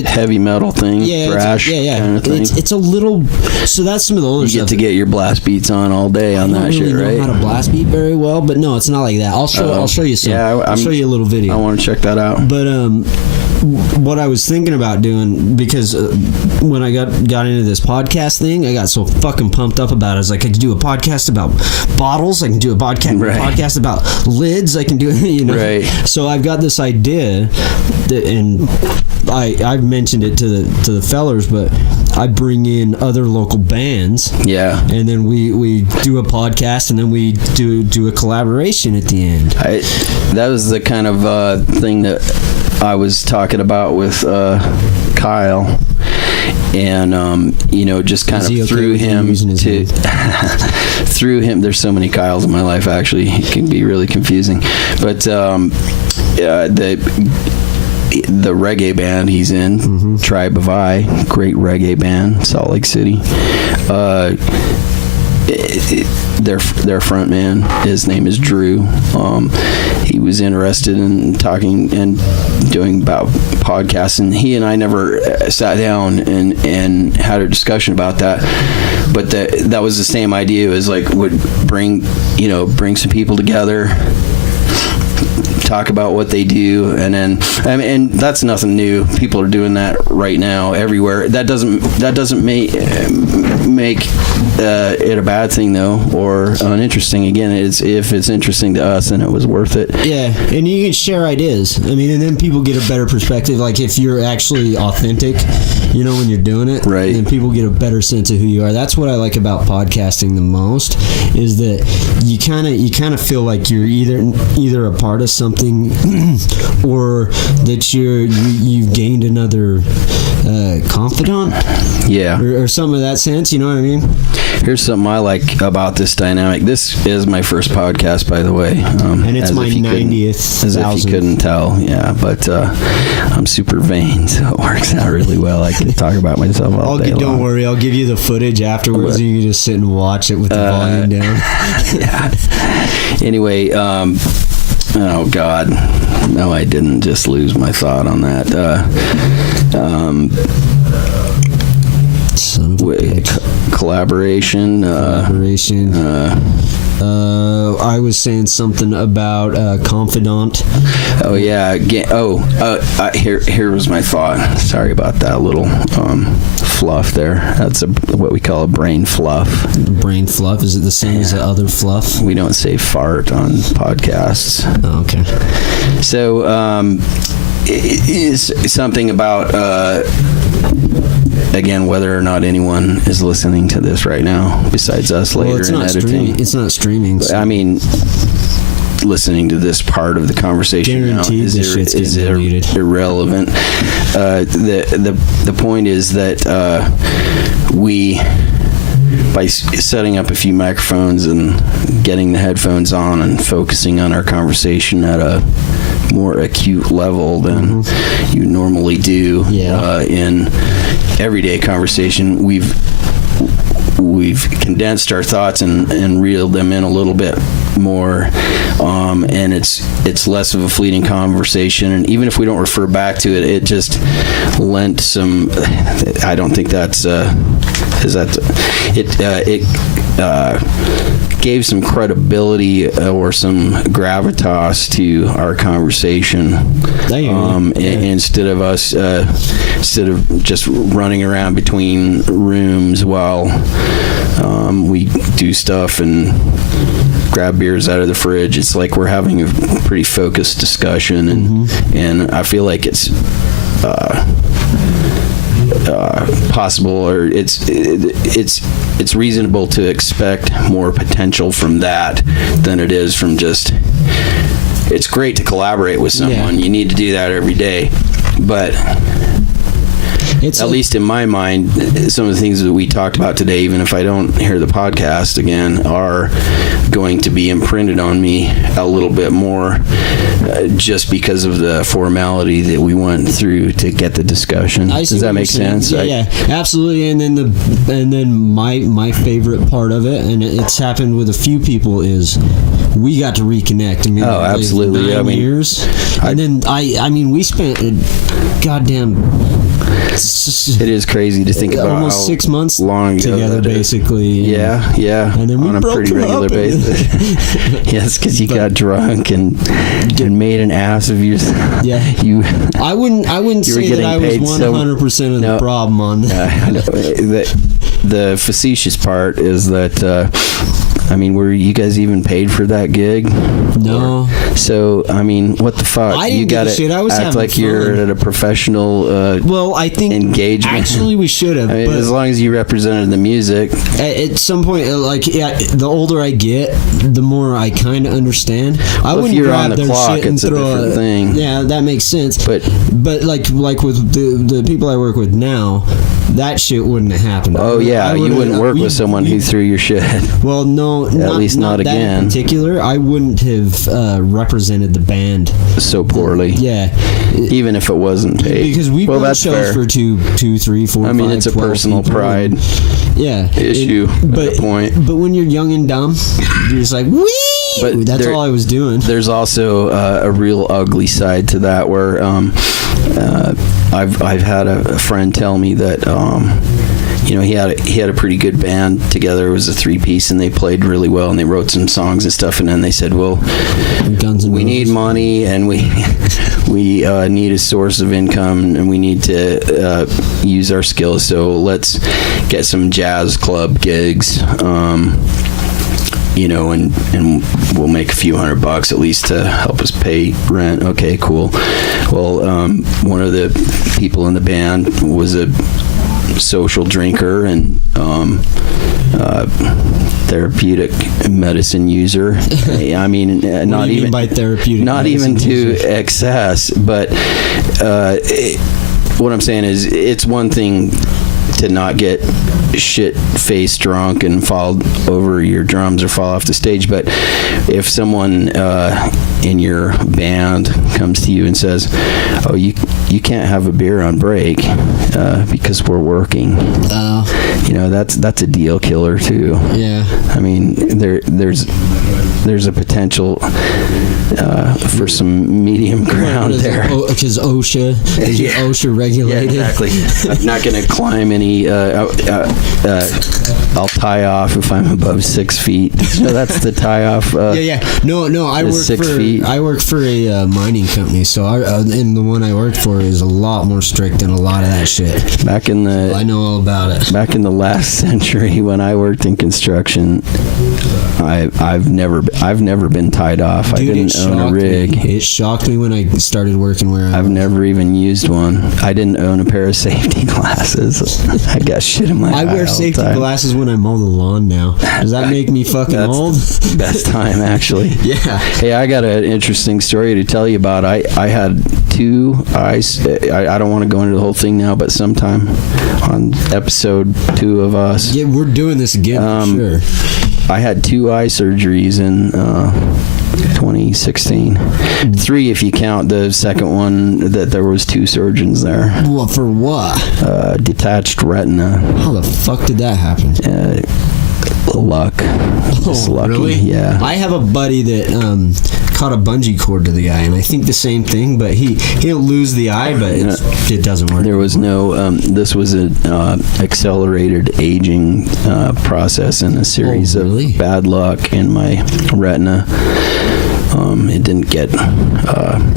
heavy metal thing, thrash kind of thing. It's a little. So that's some of the older stuff. You get to get your blast beats on all day on that shit, right? I don't really know how to blast beat very well, but no, it's not like that. I'll show you some. Yeah, I'll show you a little video. I want to check that out. But what I was thinking about doing, because when I got into this podcast thing, I got so fucking pumped up about it. I was like, I can do a podcast about bottles. I can do a podcast about lids. I can do, Right. So I've got this idea, and I've mentioned it to the fellers, but I bring in other local bands. Yeah. And then we do a podcast, and then we do a collaboration at the end. That was the kind of thing that I was talking about with Kyle, and just kind of through him to through him. There's so many Kyles in my life, actually. It can be really confusing, but the reggae band he's in, Tribe of I, great reggae band, Salt Lake City. their front man, his name is Drew. He was interested in talking and doing about podcasts, and he and I never sat down and had a discussion about that. But that was the same idea. It was like would bring some people together, talk about what they do, and then and that's nothing new. People are doing that right now everywhere. That doesn't make it a bad thing though, or uninteresting. Again, if it's interesting to us, then it was worth it. Yeah, and you can share ideas. I mean, and then people get a better perspective. Like if you're actually authentic, when you're doing it, right? And people get a better sense of who you are. That's what I like about podcasting the most, is that you kind of feel like you're either a part of something or that you've gained another confidant, or some of that sense. You know what I mean? Here's something I like about this dynamic. This is my first podcast, by the way, and it's my 90th. As if you couldn't tell, yeah. But I'm super vain, so it works out really well. I can talk about myself all day long. Don't worry, I'll give you the footage afterwards, and you can just sit and watch it with the volume down. Yeah. Anyway. Oh God, no! I didn't just lose my thought on that. Collaboration. I was saying something about confidant. Oh yeah. Here was my thought. Sorry about that little fluff there. That's what we call a brain fluff. Brain fluff? Is it the same as the other fluff? We don't say fart on podcasts. Oh, okay. So it is something about again, whether or not anyone is listening to this right now besides us later in editing. It's not streaming. So. I mean, listening to this part of the conversation guaranteed now is irrelevant. The point is that we, by setting up a few microphones and getting the headphones on and focusing on our conversation at a more acute level than you normally do in everyday conversation, we've condensed our thoughts and reeled them in a little bit more, and it's less of a fleeting conversation. And even if we don't refer back to it, it just lent some. I don't think that's gave some credibility or some gravitas to our conversation. Instead of just running around between rooms while we do stuff and grab beers out of the fridge. It's like we're having a pretty focused discussion, and I feel like it's possible, or it's reasonable to expect more potential from that than it is from just. It's great to collaborate with someone. You need to do that every day, but at least in my mind, some of the things that we talked about today, even if I don't hear the podcast again, are going to be imprinted on me a little bit more, just because of the formality that we went through to get the discussion. Does that make sense? Yeah, absolutely. And then my favorite part of it, and it's happened with a few people, is we got to reconnect. I mean, absolutely. 9 years, and then we spent goddamn. It is crazy to think about almost 6 months long together, basically. Yeah. And then we on a broke pretty regular up. basis. Yes, because you got drunk and made an ass of yourself. Yeah. I wouldn't say that I was 100% of the problem on that. The facetious part is that. Were you guys even paid for that gig? No. So, what the fuck? I didn't give a shit. I was act having like fun. You're at a professional I think engagement. Actually, we should have. But as long as you represented the music. At some point, the older I get, the more I kind of understand. I wouldn't if you're grab on the their clock, shit and it's a throw different thing. Yeah, that makes sense. But like with the people I work with now, that shit wouldn't have happened. You wouldn't work with someone who threw your shit. Well, no. No, at least not that again. in particular, I wouldn't have represented the band so poorly. Yeah, Even if it wasn't paid. because we've done that's shows fair. for two, 3, 4, I mean, 5, it's a 12 personal people. pride Yeah, issue at a point. But when you're young and dumb, you're just like, wee. But That's all I was doing. There's also a real ugly side to that, where I've had a friend tell me that he had a pretty good band together. It was a 3-piece, and they played really well, and they wrote some songs and stuff. And then they said, "Well, Guns and we need Roses. money, and we need a source of income, and we need to use our skills. So let's get some jazz club gigs." And we'll make a few $100 at least to help us pay rent. Okay, cool. Well, one of the people in the band was a social drinker and therapeutic medicine user. I mean, What do you mean by therapeutic? not medicine even to user? excess, but what I'm saying is, it's one thing to not get shit-faced drunk and fall over your drums or fall off the stage, but if someone in your band comes to you and says, "Oh, you can't have a beer on break because we're working," that's a deal killer too. Yeah. I mean, there's a potential for some medium ground there. Because OSHA is OSHA regulated. Yeah, exactly. I'm not going to climb any. I'll tie off if I'm above 6 feet. So that's the tie off. No. I work 6 for feet. I work for a mining company, so and the one I worked for is a lot more strict than a lot of that shit. Back in the I know all about it. Back in the last century, when I worked in construction, I've never been tied off. Dude, I didn't own a rig. It shocked me when I started working where I've never even used one. I didn't own a pair of safety glasses. I got shit in my eye I wear all the safety time. glasses when I mow the lawn now. Does that make me fucking That's old? the best time, actually. Yeah. Hey, I got an interesting story to tell you about. I had 2 eyes. I don't want to go into the whole thing now, but sometime on episode 2 of us. Yeah, we're doing this again for sure. I had 2 eye surgeries in 2016. 3 if you count the second one that there was 2 surgeons there. Well, for what? Detached retina. How the fuck did that happen? Luck. Just lucky. Really? Yeah. I have a buddy that caught a bungee cord to the eye, and I think the same thing, but he'll lose the eye, but it doesn't work. There was no. This was an accelerated aging process and a series really? of bad luck in my retina. It didn't get.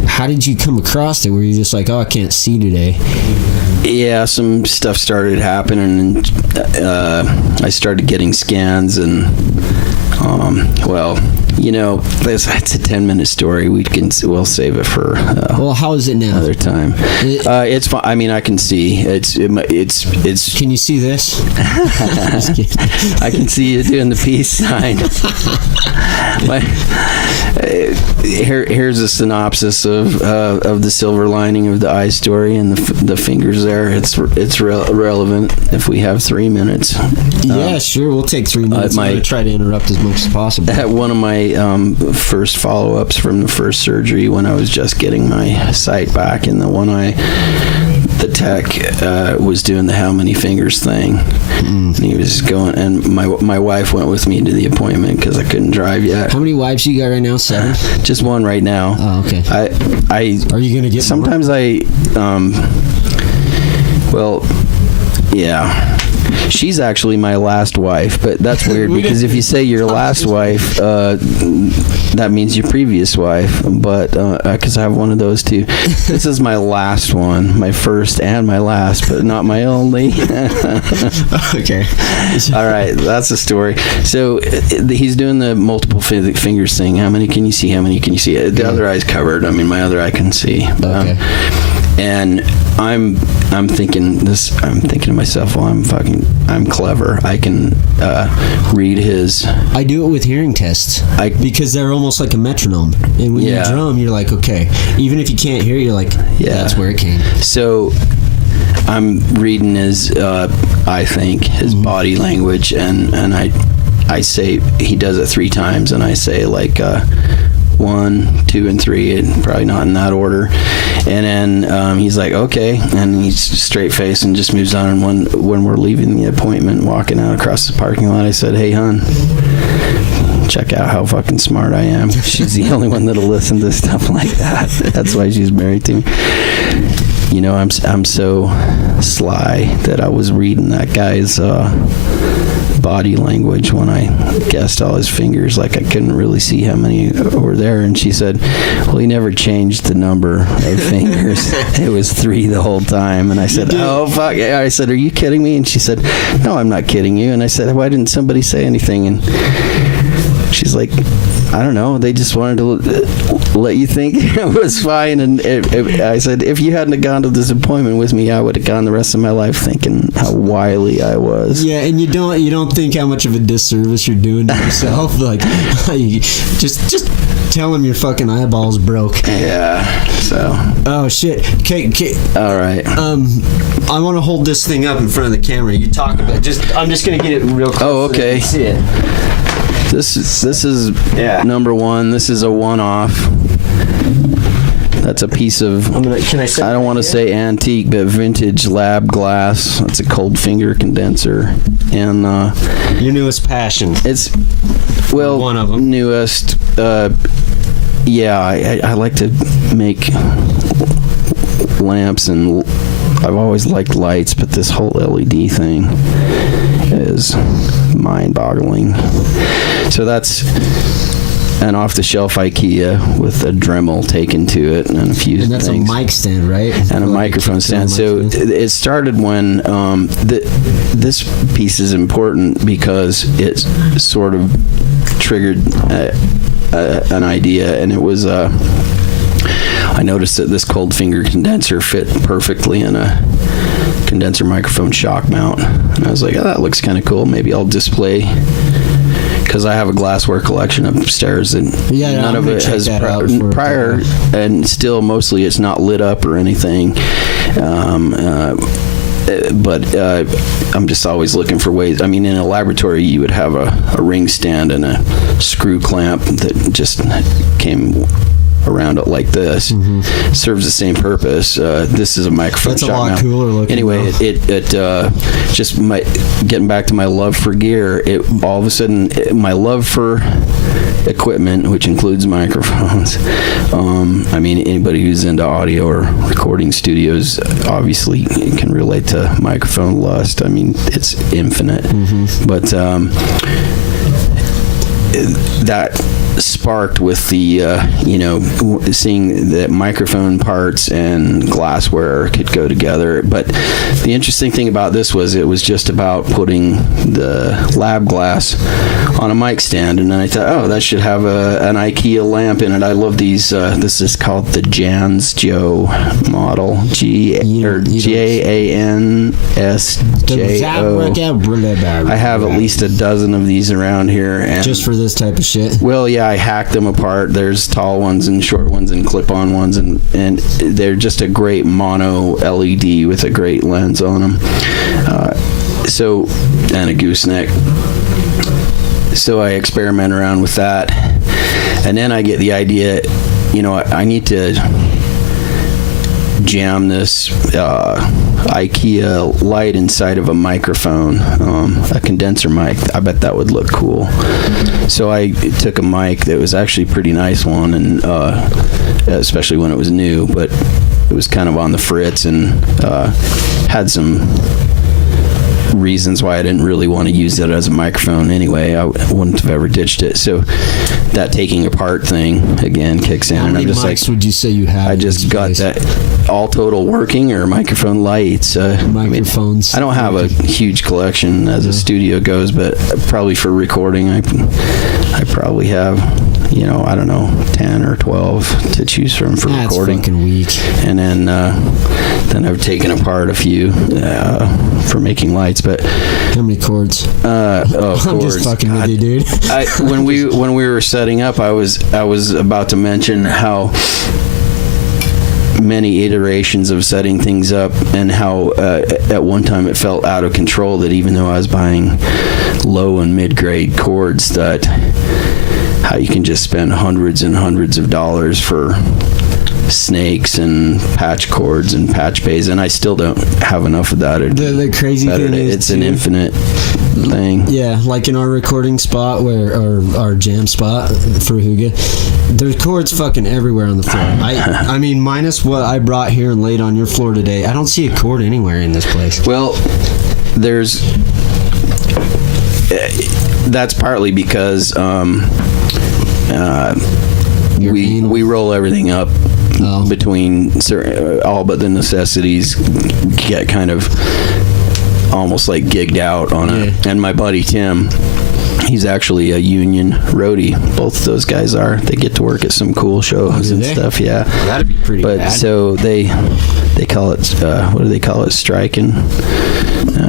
How did you come across it? Were you just like, oh, I can't see today? Yeah, some stuff started happening, and I started getting scans, and it's a 10-minute story. We'll save it for. Well, how is it now? Another time. It's fine. I mean, I can see. It's. Can you see this? Just kidding. I can see you doing the peace sign. Here's a synopsis of the silver lining of the eye story and the fingers there. It's relevant if we have 3 minutes. Yeah, sure. We'll take 3 minutes. I'm going to try to interrupt as much as possible. At one of my first follow-ups from the first surgery, when I was just getting my sight back in the one eye, the tech was doing the how many fingers thing. And he was going, and my wife went with me to the appointment because I couldn't drive yet. How many wipes you got right now? 7? Just one right now. Oh, okay. Are you gonna get sometimes more? Yeah. She's actually my last wife, but that's weird because if you say your last wife, that means your previous wife. But because I have one of those too. This is my last one, my first and my last, but not my only. Okay. All right, that's the story. So he's doing the multiple fingers thing. How many can you see? How many can you see? The other eye's covered. I mean, my other eye can see. Okay. And I'm thinking to myself, well, I'm clever. I can read his. I do it with hearing tests because they're almost like a metronome. And when you drum, you're like, okay, even if you can't hear, you're like, that's where it came. So I'm reading his, I think, his body language, and I say he does it 3 times, and I say like 1, 2, and 3, and probably not in that order. And then he's like, okay, and he's straight face and just moves on. And when we're leaving the appointment, walking out across the parking lot, I said, hey, hon, check out how fucking smart I am. She's the only one that'll listen to stuff like that. That's why she's married to me. You know, I'm so sly that I was reading that guy's body language when I guessed all his fingers. Like, I couldn't really see how many were there. And she said, well, he never changed the number of fingers. It was 3 the whole time. And I said, oh, fuck. I said, are you kidding me? And she said, no, I'm not kidding you. And I said, why didn't somebody say anything? And she's like, I don't know. They just wanted to let you think it was fine. And I said, if you hadn't gone to this appointment with me, I would have gone the rest of my life thinking how wily I was. Yeah, and you don't think how much of a disservice you're doing to yourself. Like, just tell him your fucking eyeballs broke. Yeah. So. Oh shit. Okay. All right. I want to hold this thing up in front of the camera. You talk about I'm just gonna get it real close. Oh, okay. So you can see it. This is number 1. This is a one-off. That's a piece of, Can I say I don't want to say antique, but vintage lab glass. It's a cold finger condenser. And your newest passion. it's, well, One of them. Newest. Yeah, I like to make lamps, and I've always liked lights, but this whole LED thing is mind-boggling. So that's an off-the-shelf IKEA with a Dremel taken to it and a few And that's things. a mic stand, right? And a microphone stand. So it started when this piece is important because it sort of triggered an idea, and it was I noticed that this cold finger condenser fit perfectly in a condenser microphone shock mount, and I was like, oh, that looks kind of cool. Maybe I'll display, because I have a glassware collection upstairs, and none of it has prior, and still mostly it's not lit up or anything. But I'm just always looking for ways. I mean, in a laboratory, you would have a ring stand and a screw clamp that just came around it like this. Mm-hmm. Serves the same purpose. This is a microphone. That's a lot cooler looking. Anyway, it just getting back to my love for gear. It all of a sudden, my love for equipment, which includes microphones. I mean, anybody who's into audio or recording studios obviously can relate to microphone lust. I mean, it's infinite. Mm-hmm. But that sparked with the seeing that microphone parts and glassware could go together. But the interesting thing about this was it was just about putting the lab glass on a mic stand, and then I thought, oh, that should have an IKEA lamp in it. I love these. This is called the Jans Joe model, JANSJO. I have at least a dozen of these around here, and just for this type of shit. Well, yeah, I hacked them apart. There's tall ones and short ones and clip-on ones, and they're just a great mono LED with a great lens on them. And a gooseneck. So I experiment around with that, and then I get the idea, I need to jam this IKEA light inside of a microphone, a condenser mic. I bet that would look cool. So I took a mic that was actually a pretty nice one, and especially when it was new, but it was kind of on the fritz and had some reasons why I didn't really want to use it as a microphone anyway. I wouldn't have ever ditched it. So that taking apart thing again kicks in. How many and I'm just mics would you say you have? I just got that all total working, or microphone lights. Microphones. I don't have a huge collection as a studio goes, but probably for recording, I probably have, I don't know, 10 or 12 to choose from for recording. That's fucking weak. And then I've taken apart a few for making lights. But how many cords? I'm just fucking with you, dude. When we were setting up, I was about to mention how many iterations of setting things up, and how at one time it felt out of control, that even though I was buying low and mid-grade cords that how you can just spend hundreds and hundreds of dollars for snakes and patch cords and patch bays, and I still don't have enough of that. The crazy thing is it's an infinite thing. Yeah, like in our recording spot, where our jam spot for Huga, there's cords fucking everywhere on the floor. I mean, minus what I brought here and laid on your floor today, I don't see a cord anywhere in this place. Well, there's that's partly because we roll everything up. Oh. Between all but the necessities get kind of almost like gigged out on it. And my buddy Tim, he's actually a union roadie. Both of those guys are. They get to work at some cool shows and stuff. Yeah, that'd be pretty bad. So they call it what do they call it? Striking.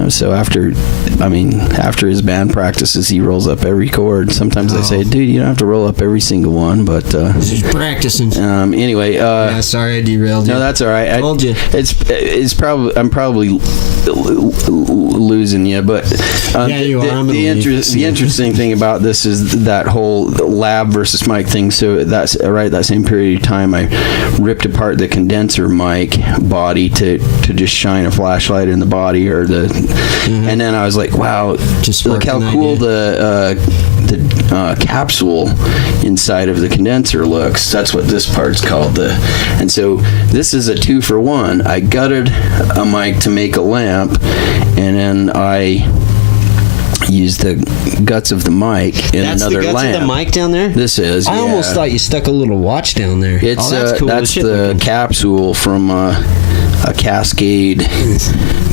So after his band practices, he rolls up every chord. Sometimes I say, dude, you don't have to roll up every single one, but he's practicing. Anyway, yeah, sorry I derailed you. No, that's all right. I told you. It's probably I'm probably losing you, but yeah, you are. The interesting thing about this is that whole lab versus mic thing. So that's right. That same period of time, I ripped apart the condenser mic body to just shine a flashlight in the body or the. Mm-hmm. And then I was like, wow, just look how cool the capsule inside of the condenser looks. That's what this part's called. And so this is a 2-for-1. I gutted a mic to make a lamp, and then I used the guts of the mic in another lamp. That's the guts of the mic down there? This is, I almost thought you stuck a little watch down there. It's, that's cool. That's the capsule from a Cascade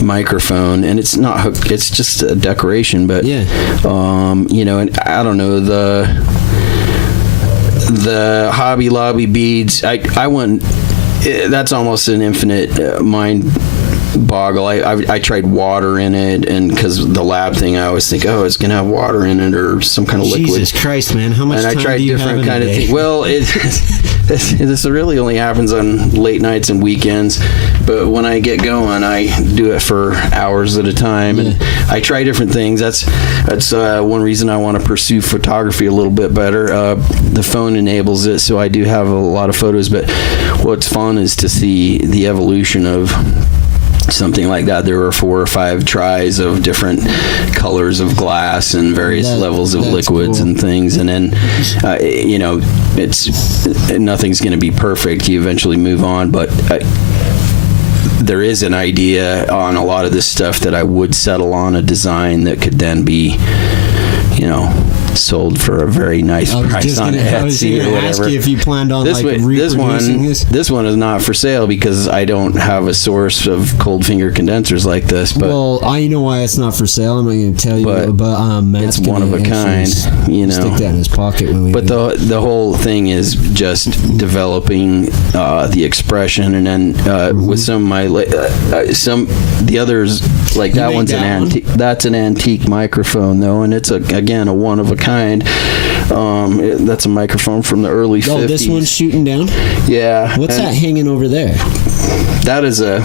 microphone, and it's not hooked. It's just a decoration, but and I don't know the Hobby Lobby beads. I went. That's almost an infinite mind boggle. I tried water in it, and because the lab thing, I always think, oh, it's gonna have water in it or some kind of liquid. Jesus Christ, man! How much time do you have in a day? And I tried different kind of things. Well, this really only happens on late nights and weekends, but when I get going, I do it for hours at a time, and I try different things. That's one reason I want to pursue photography a little bit better. The phone enables it, so I do have a lot of photos, but what's fun is to see the evolution of something like that. There were 4 or 5 tries of different colors of glass and various levels of liquids and things, and then it's nothing's going to be perfect. You eventually move on, but there is an idea on a lot of this stuff that I would settle on a design that could then be sold for a very nice price on Etsy or whatever. I was going to ask you if you planned on reproducing this. This one is not for sale because I don't have a source of cold finger condensers like this. But I know why it's not for sale. I'm not going to tell you, but it's one of a kind. Stick that in his pocket when we. But the whole thing is just developing the expression, and then with some of my the others, like that one's an antique. That's an antique microphone though, and it's again a one of a kind. That's a microphone from the early 50s. Oh, this one's shooting down? Yeah. What's that hanging over there? That is a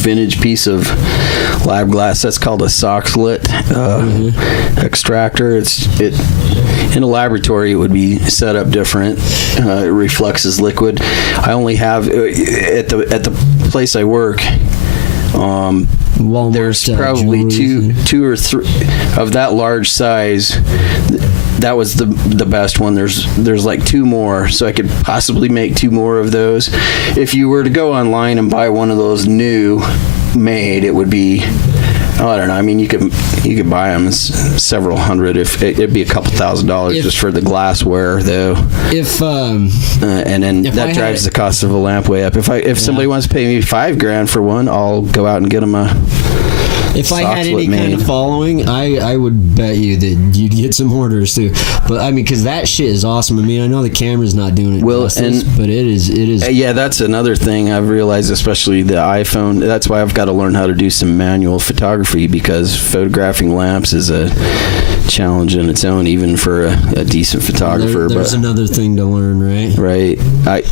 vintage piece of lab glass. That's called a Soxhlet extractor. It in a laboratory it would be set up different. It reflects as liquid. I only have at the place I work. Walmart, there's probably two or three of that large size. That was the best one. There's like 2 more, so I could possibly make 2 more of those. If you were to go online and buy one of those new made, it would be, I don't know. I mean, you could buy them several hundred. If it'd be a couple $1,000s just for the glassware, though. And then that drives the cost of a lamp way up. If somebody wants to pay me $5,000 for one, I'll go out and get them a. If I had any kind of following, I would bet you that you'd get some orders too. But I mean, because that shit is awesome. I mean, I know the camera's not doing it justice, but it is. Yeah, that's another thing I've realized, especially the iPhone. That's why I've got to learn how to do some manual photography, because photographing lamps is challenge in its own, even for a decent photographer. There's another thing to learn, right? Right.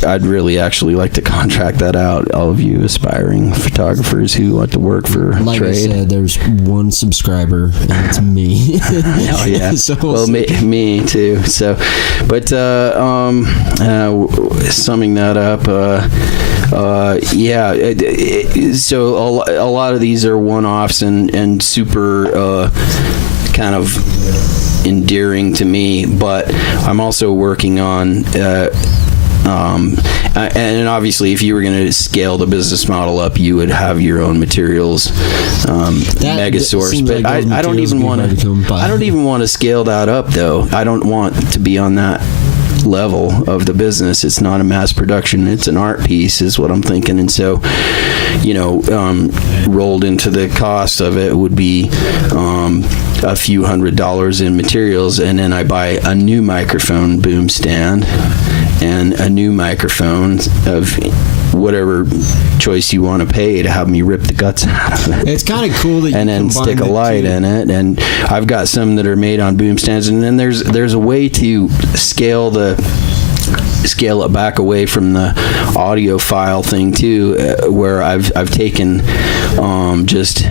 I'd really actually like to contract that out. All of you aspiring photographers who want to work for like trade. I said, there's one subscriber, and it's me. Oh yeah. So well, me too. So, but summing that up, so a lot of these are one-offs and super kind of endearing to me, but I'm also working on and obviously if you were going to scale the business model up, you would have your own materials mega source, but like I don't even want to scale that up though. I don't want to be on that level of the business. It's not a mass production, it's an art piece is what I'm thinking. And so, rolled into the cost of it would be a few $100s in materials, and then I buy a new microphone boom stand and a new microphone of whatever choice you want to pay to have me rip the guts out of it. It's kind of cool that you and then stick a light in it. And I've got some that are made on boom stands, and then there's a way to scale it back away from the audiophile thing too, where I've taken just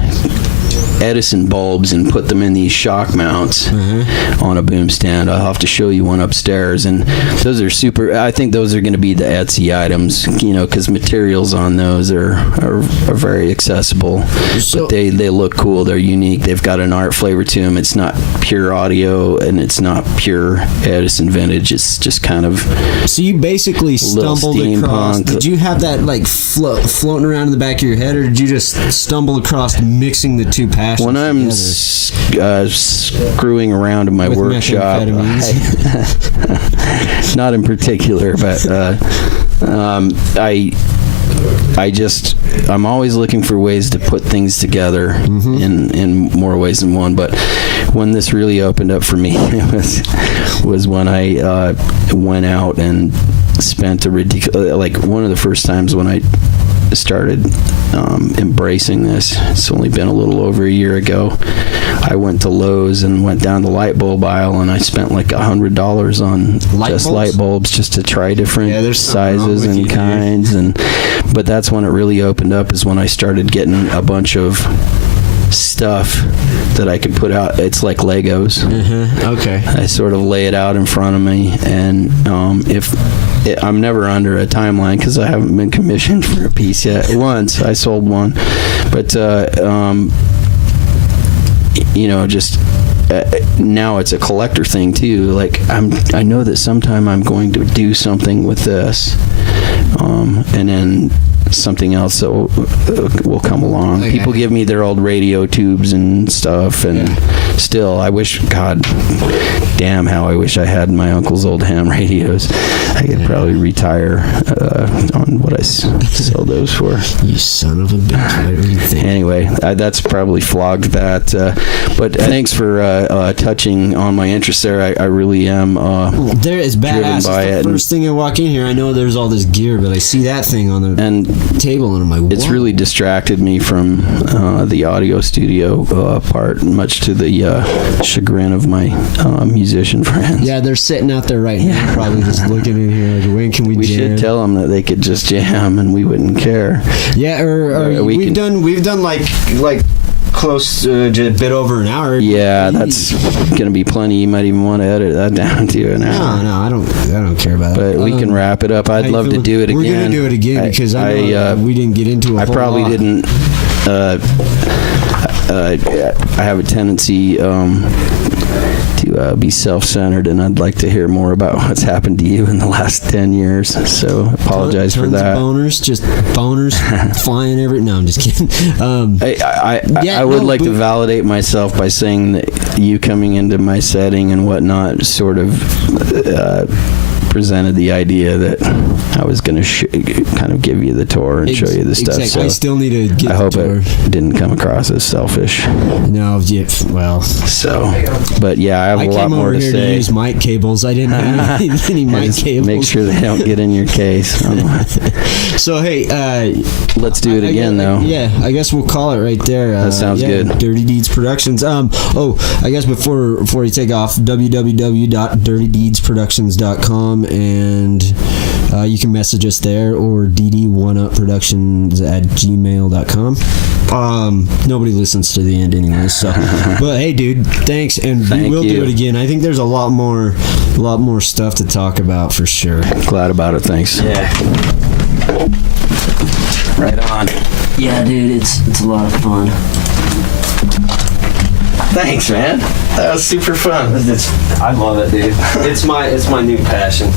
Edison bulbs and put them in these shock mounts on a boom stand. I'll have to show you one upstairs, and those are super. I think those are going to be the Etsy items, because materials on those are very accessible. But they look cool. They're unique. They've got an art flavor to them. It's not pure audio, and it's not pure Edison vintage. It's just kind of. So you basically stumbled across. Did you have that like floating around in the back of your head, or did you just stumble across mixing the two passions? When I'm screwing around in my with workshop, not in particular, but I'm always looking for ways to put things together in more ways than one. But when this really opened up for me, it was when I went out and spent a ridiculous, like one of the first times when I started embracing this. It's only been a little over a year ago. I went to Lowe's and went down the light bulb aisle, and I spent like $100 on light bulbs just to try different sizes and kinds. But that's when it really opened up, is when I started getting a bunch of stuff that I could put out. It's like Legos. Okay. I sort of lay it out in front of me, and I'm never under a timeline because I haven't been commissioned for a piece yet. Once I sold one, but just now it's a collector thing too. Like I know that sometime I'm going to do something with this, and then something else that will come along. Okay. People give me their old radio tubes and stuff, and still, I wish, God damn, how I wish I had my uncle's old ham radios. I could probably retire on what I sell those for. You son of a bitch. What do you think? Anyway, that's probably flogged that. But thanks for touching on my interest there. I really am there is badass. By the first thing I walk in here, I know there's all this gear, but I see that thing on the table, and I'm like, it's really distracted me from the audio studio part, much to the chagrin of my musician friends. Yeah, they're sitting out there right now, probably just looking in here like, when can we jam? We should tell them that they could just jam and we wouldn't care. Yeah, or we've done like close to a bit over an hour. Yeah, that's gonna be plenty. You might even want to edit that down to an hour. No, I don't care about it. But we can wrap it up. I'd love to do it again. We're gonna do it again because I know we didn't get into it. I probably didn't. I have a tendency to be self-centered, and I'd like to hear more about what's happened to you in the last 10 years. So apologize for that. Just boners flying every. No, I'm just kidding. I would like to validate myself by saying that you coming into my setting and whatnot sort of presented the idea that I was going to kind of give you the tour and show you the stuff. Exactly. So I still need to get I hope the tour. it didn't come across as selfish. No, yeah, well. So, but yeah, I have I a lot came more over to here to say. use mic cables. I didn't have any mic Just cables. make sure they don't get in your case. So, hey, Let's do it again, though. Yeah, I guess we'll call it right there. That sounds good. Dirty Deeds Productions. I guess before you take off, www.dirtydeedsproductions.com, and you can message us there, or dd1upproductions@gmail.com. Nobody listens to the end anyway, so. But hey, dude, thanks, and we will do it again. I think there's a lot more stuff to talk about for sure. Glad about it. Thanks. Yeah. Right on. Yeah, dude, it's a lot of fun. Thanks, man. That was super fun. I love it, dude. It's my new passion.